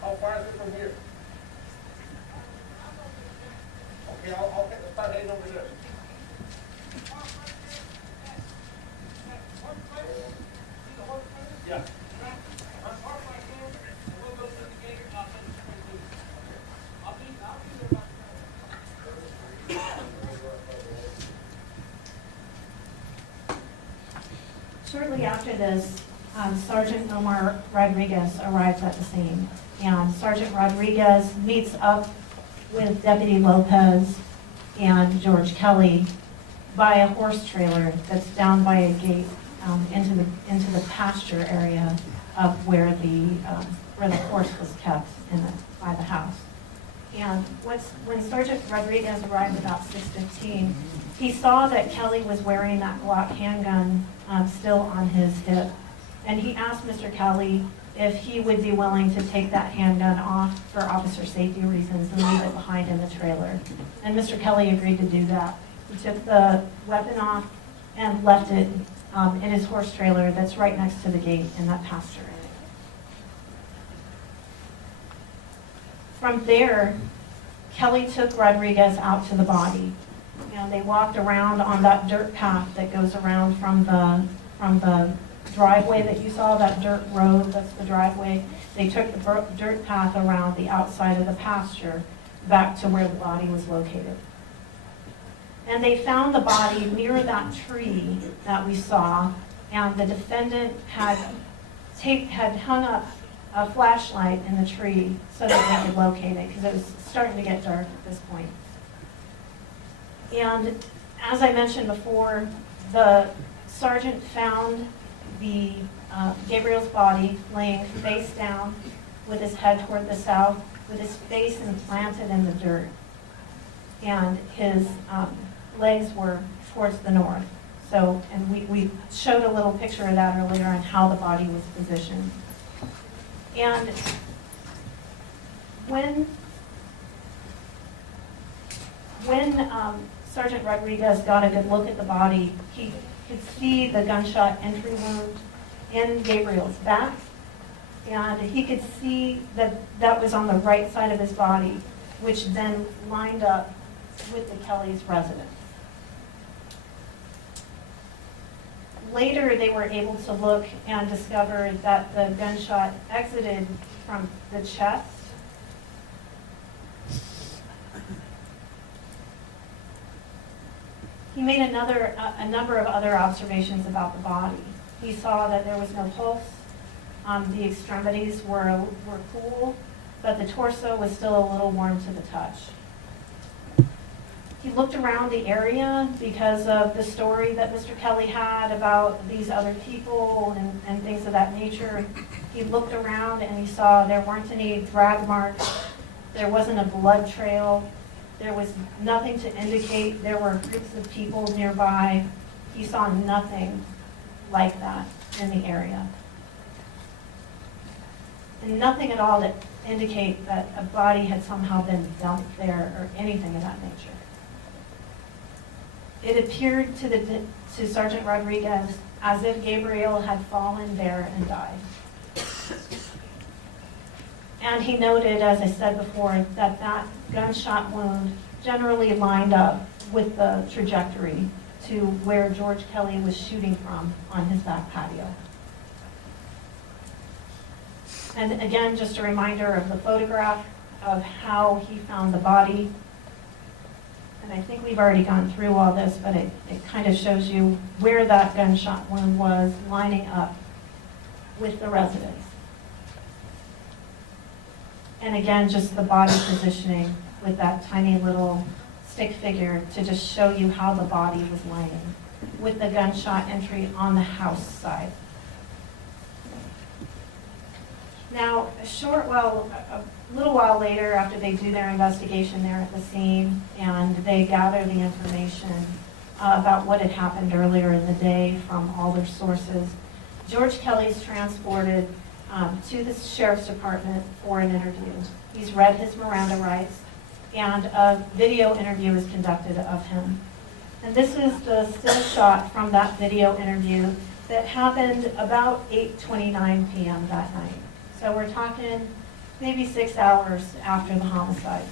How far is it from here? Okay, I'll take the spot heading over there. Yeah. Shortly after this, Sergeant Omar Rodriguez arrives at the scene, and Sergeant Rodriguez meets up with Deputy Lopez and George Kelly by a horse trailer that's down by a gate into the pasture area of where the horse was kept by the house. And when Sergeant Rodriguez arrived about 6:15, he saw that Kelly was wearing that Glock handgun still on his hip. And he asked Mr. Kelly if he would be willing to take that handgun off for officer safety reasons and leave it behind in the trailer. And Mr. Kelly agreed to do that. He took the weapon off and left it in his horse trailer that's right next to the gate in that pasture area. From there, Kelly took Rodriguez out to the body. And they walked around on that dirt path that goes around from the driveway that you saw, that dirt road, that's the driveway. They took the dirt path around the outside of the pasture back to where the body was located. And they found the body near that tree that we saw, and the defendant had hung up a flashlight in the tree so that they could locate it, because it was starting to get dark at this point. And as I mentioned before, the sergeant found Gabriel's body laying face down with his head toward the south, with his face implanted in the dirt. And his legs were towards the north. So, and we showed a little picture of that earlier on how the body was positioned. And when Sergeant Rodriguez got a good look at the body, he could see the gunshot entry wound in Gabriel's back, and he could see that was on the right side of his body, which then lined up with the Kelly's residence. later, they were able to look and discover that the gunshot exited from the chest. He made a number of other observations about the body. He saw that there was no pulse. The extremities were cool, but the torso was still a little warm to the touch. He looked around the area because of the story that Mr. Kelly had about these other people and things of that nature. He looked around and he saw there weren't any drag marks. There wasn't a blood trail. There was nothing to indicate there were groups of people nearby. He saw nothing like that in the area. And nothing at all that indicate that a body had somehow been dumped there or anything of that nature. It appeared to Sergeant Rodriguez as if Gabriel had fallen there and died. And he noted, as I said before, that that gunshot wound generally lined up with the trajectory to where George Kelly was shooting from on his back patio. And again, just a reminder of the photograph of how he found the body. And I think we've already gone through all this, but it kind of shows you where that gunshot wound was lining up with the residence. And again, just the body positioning with that tiny little stick figure to just show you how the body was lining with the gunshot entry on the house side. Now, a little while later, after they do their investigation there at the scene and they gather the information about what had happened earlier in the day from all their sources, George Kelly's transported to the sheriff's department for an interview. He's read his Miranda rights, and a video interview is conducted of him. And this is the still shot from that video interview that happened about 8:29 p.m. that night. So we're talking maybe 6 hours after the homicide.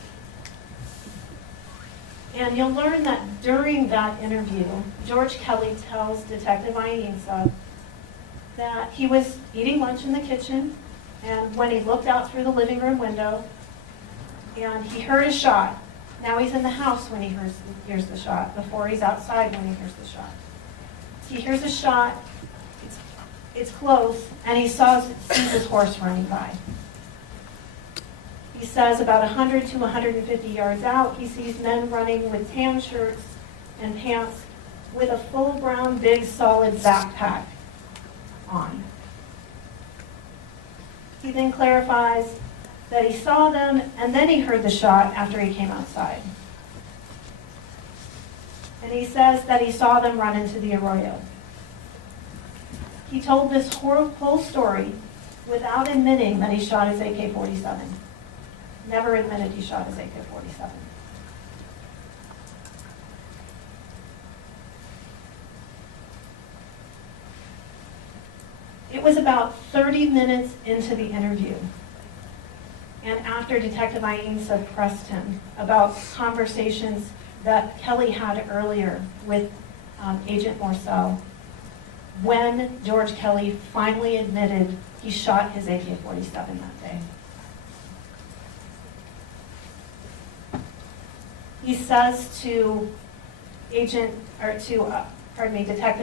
And you'll learn that during that interview, George Kelly tells Detective Ainsa that he was eating lunch in the kitchen, and when he looked out through the living room window, and he heard a shot. Now he's in the house when he hears the shot, before he's outside when he hears the shot. He hears a shot, it's close, and he sees his horse running by. He says about 100 to 150 yards out, he sees men running with tan shirts and pants with a full brown, big, solid backpack on. He then clarifies that he saw them, and then he heard the shot after he came outside. And he says that he saw them run into the arroyo. He told this whole story without admitting that he shot his AK-47. Never admitted he shot his AK-47. It was about 30 minutes into the interview, and after Detective Ainsa pressed him about conversations that Kelly had earlier with Agent Morcell, when George Kelly finally admitted he shot his AK-47 that day. He says to Detective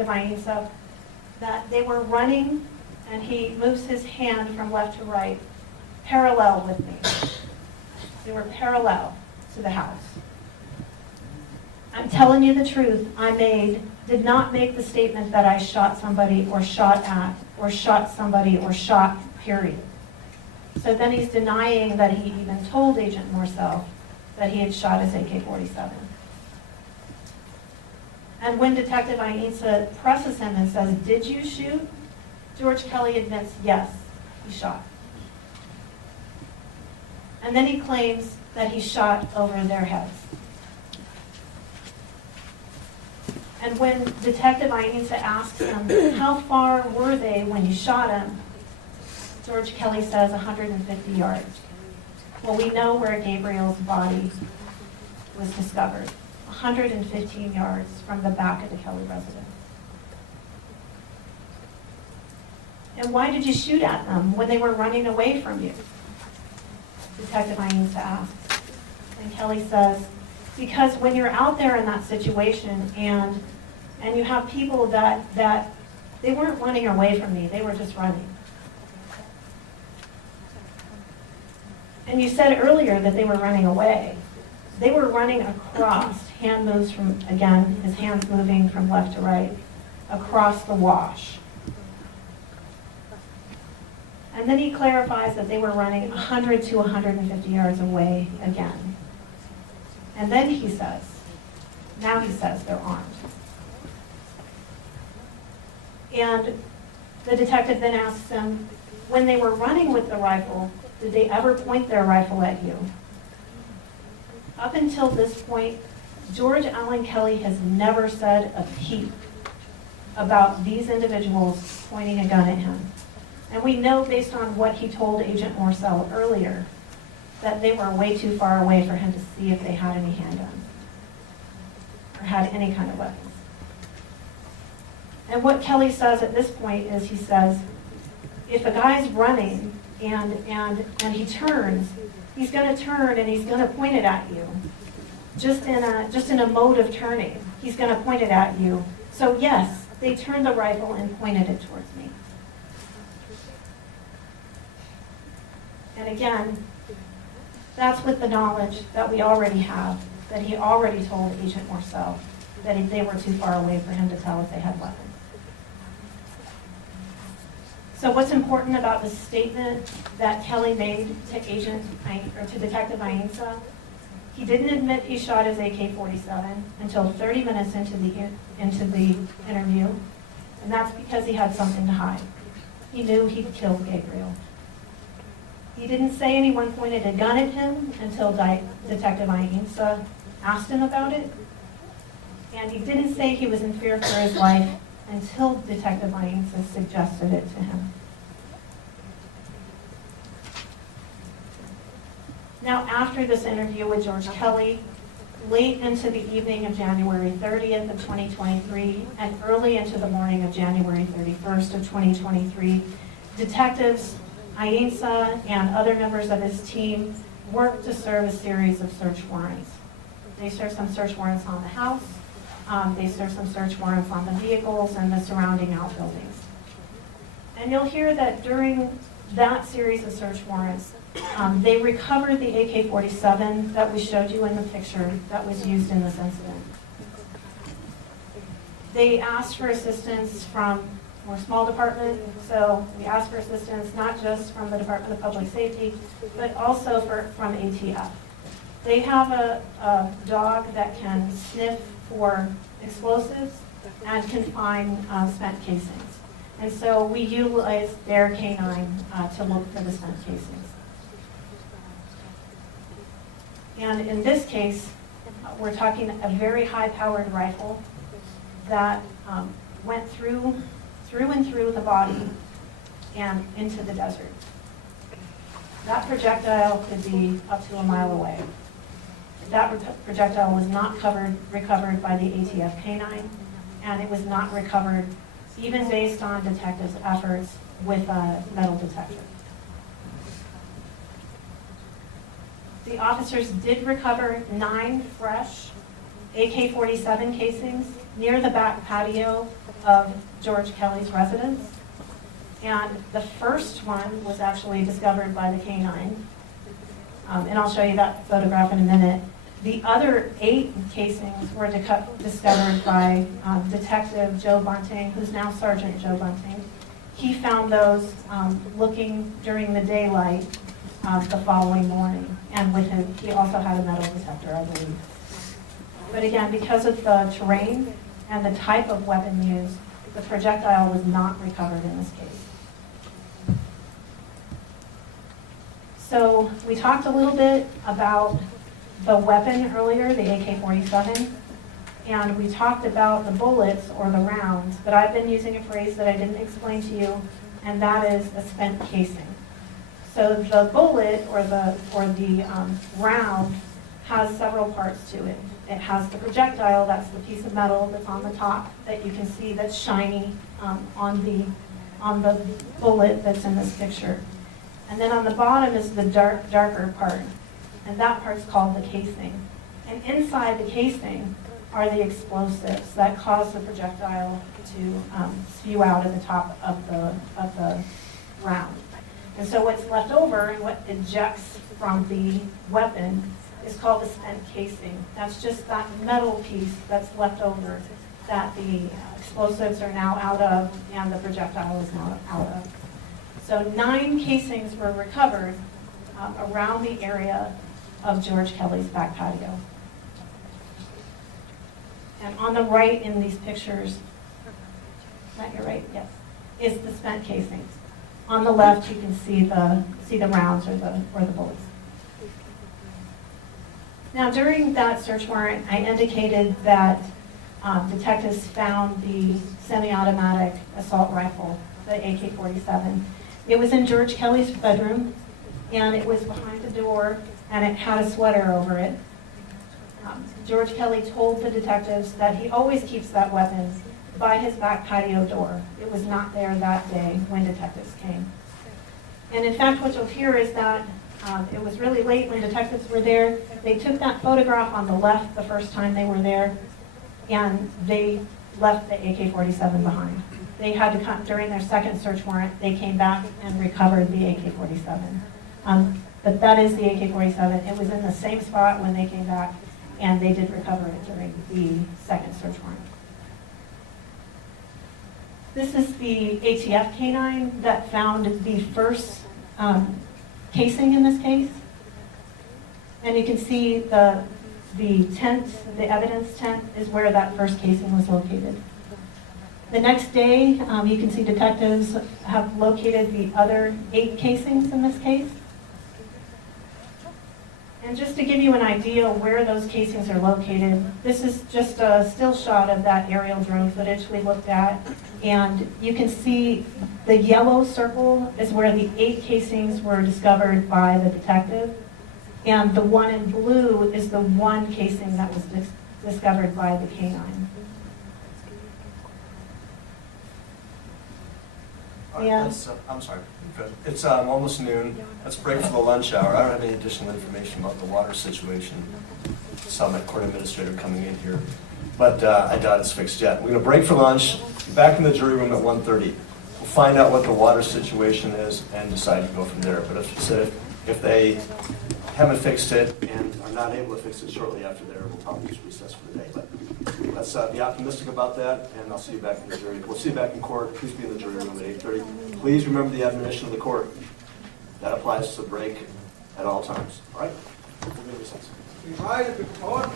Ainsa that they were running, and he moves his hand from left to right, parallel with me. They were parallel to the house. I'm telling you the truth, did not make the statement that I shot somebody or shot at or shot somebody or shot, period. So then he's denying that he even told Agent Morcell that he had shot his AK-47. And when Detective Ainsa presses him and says, "Did you shoot?" George Kelly admits, yes, he shot. And then he claims that he shot over their heads. And when Detective Ainsa asks him, how far were they when you shot him? George Kelly says 150 yards. Well, we know where Gabriel's body was discovered, 115 yards from the back of the Kelly residence. And why did you shoot at them when they were running away from you? Detective Ainsa asked. And Kelly says, because when you're out there in that situation and you have people that they weren't running away from me, they were just running. And you said earlier that they were running away. They were running across, hand moves from, again, his hands moving from left to right, across the wash. And then he clarifies that they were running 100 to 150 yards away again. And then he says, now he says they're armed. And the detective then asks him, when they were running with the rifle, did they ever point their rifle at you? Up until this point, George Allen Kelly has never said a peep about these individuals pointing a gun at him. And we know based on what he told Agent Morcell earlier, that they were way too far away for him to see if they had any handguns or had any kind of weapons. And what Kelly says at this point is he says, if a guy's running and he turns, he's going to turn and he's going to point it at you. Just in a mode of turning, he's going to point it at you. So yes, they turned the rifle and pointed it towards me. And again, that's with the knowledge that we already have, that he already told Agent Morcell that they were too far away for him to tell if they had weapons. So what's important about the statement that Kelly made to Detective Ainsa? He didn't admit he shot his AK-47 until 30 minutes into the interview, and that's because he had something to hide. He knew he'd killed Gabriel. He didn't say anyone pointed a gun at him until Detective Ainsa asked him about it, and he didn't say he was in fear for his life until Detective Ainsa suggested it to him. Now, after this interview with George Kelly, late into the evening of January 30th of 2023 and early into the morning of January 31st of 2023, detectives Ainsa and other members of his team worked to serve a series of search warrants. They served some search warrants on the house, they served some search warrants on the vehicles and the surrounding outbuildings. And you'll hear that during that series of search warrants, they recovered the AK-47 that we showed you in the picture that was used in this incident. They asked for assistance from we're a small department, so we asked for assistance not just from the Department of Public Safety, but also from ATF. They have a dog that can sniff for explosives and can find spent casings. And so we utilize their canine to look for the spent casings. And in this case, we're talking a very high-powered rifle that went through and through the body and into the desert. That projectile could be up to a mile away. That projectile was not recovered by the ATF canine, and it was not recovered even based on detectives' efforts with a metal detector. The officers did recover 9 fresh AK-47 casings near the back patio of George Kelly's residence. And the first one was actually discovered by the canine. And I'll show you that photograph in a minute. The other 8 casings were discovered by Detective Joe Bunting, who's now Sergeant Joe Bunting. He found those looking during the daylight the following morning. And with him, he also had a metal detector, I believe. But again, because of the terrain and the type of weapon used, the projectile was not recovered in this case. So we talked a little bit about the weapon earlier, the AK-47, and we talked about the bullets or the rounds, but I've been using a phrase that I didn't explain to you, and that is a spent casing. So the bullet or the round has several parts to it. It has the projectile, that's the piece of metal that's on the top that you can see that's shiny on the on the bullet that's in this picture. And then on the bottom is the darker part, and that part's called the casing. And inside the casing are the explosives that cause the projectile to spew out at the top of the round. And so what's left over and what ejects from the weapon is called the spent casing. That's just that metal piece that's left over that the explosives are now out of and the projectile is now out of. So 9 casings were recovered around the area of George Kelly's back patio. And on the right in these pictures, is that your right? Yes, is the spent casings. On the left, you can see the rounds or the bullets. Now, during that search warrant, I indicated that detectives found the semi-automatic assault rifle, the AK-47. It was in George Kelly's bedroom, and it was behind the door, and it had a sweater over it. George Kelly told the detectives that he always keeps that weapon by his back patio door. It was not there that day when detectives came. And in fact, what you'll hear is that it was really late when detectives were there. They took that photograph on the left the first time they were there, and they left the AK-47 behind. They had to come, during their second search warrant, they came back and recovered the AK-47. But that is the AK-47. It was in the same spot when they came back, and they did recover it during the second search warrant. This is the ATF canine that found the first casing in this case. And you can see the tent, the evidence tent, is where that first casing was located. The next day, you can see detectives have located the other 8 casings in this case. And just to give you an idea where those casings are located, this is just a still shot of that aerial drone footage we looked at. And you can see the yellow circle is where the 8 casings were discovered by the detective. And the one in blue is the one casing that was discovered by the canine. Yeah. I'm sorry. It's almost noon. Let's break for the lunch hour. I don't have any additional information about the water situation. Saw my court administrator coming in here, but I doubt it's fixed yet. We're going to break for lunch. Be back in the jury room at 1:30. We'll find out what the water situation is and decide to go from there. But if they haven't fixed it and are not able to fix it shortly after there, we'll probably just recess for the day. But let's be optimistic about that, and I'll see you back in the jury. We'll see you back in court. Please be in the jury room at 8:30. Please remember the admonition of the court. That applies to the break at all times. All right? We're going to recess. Please rise and be forward.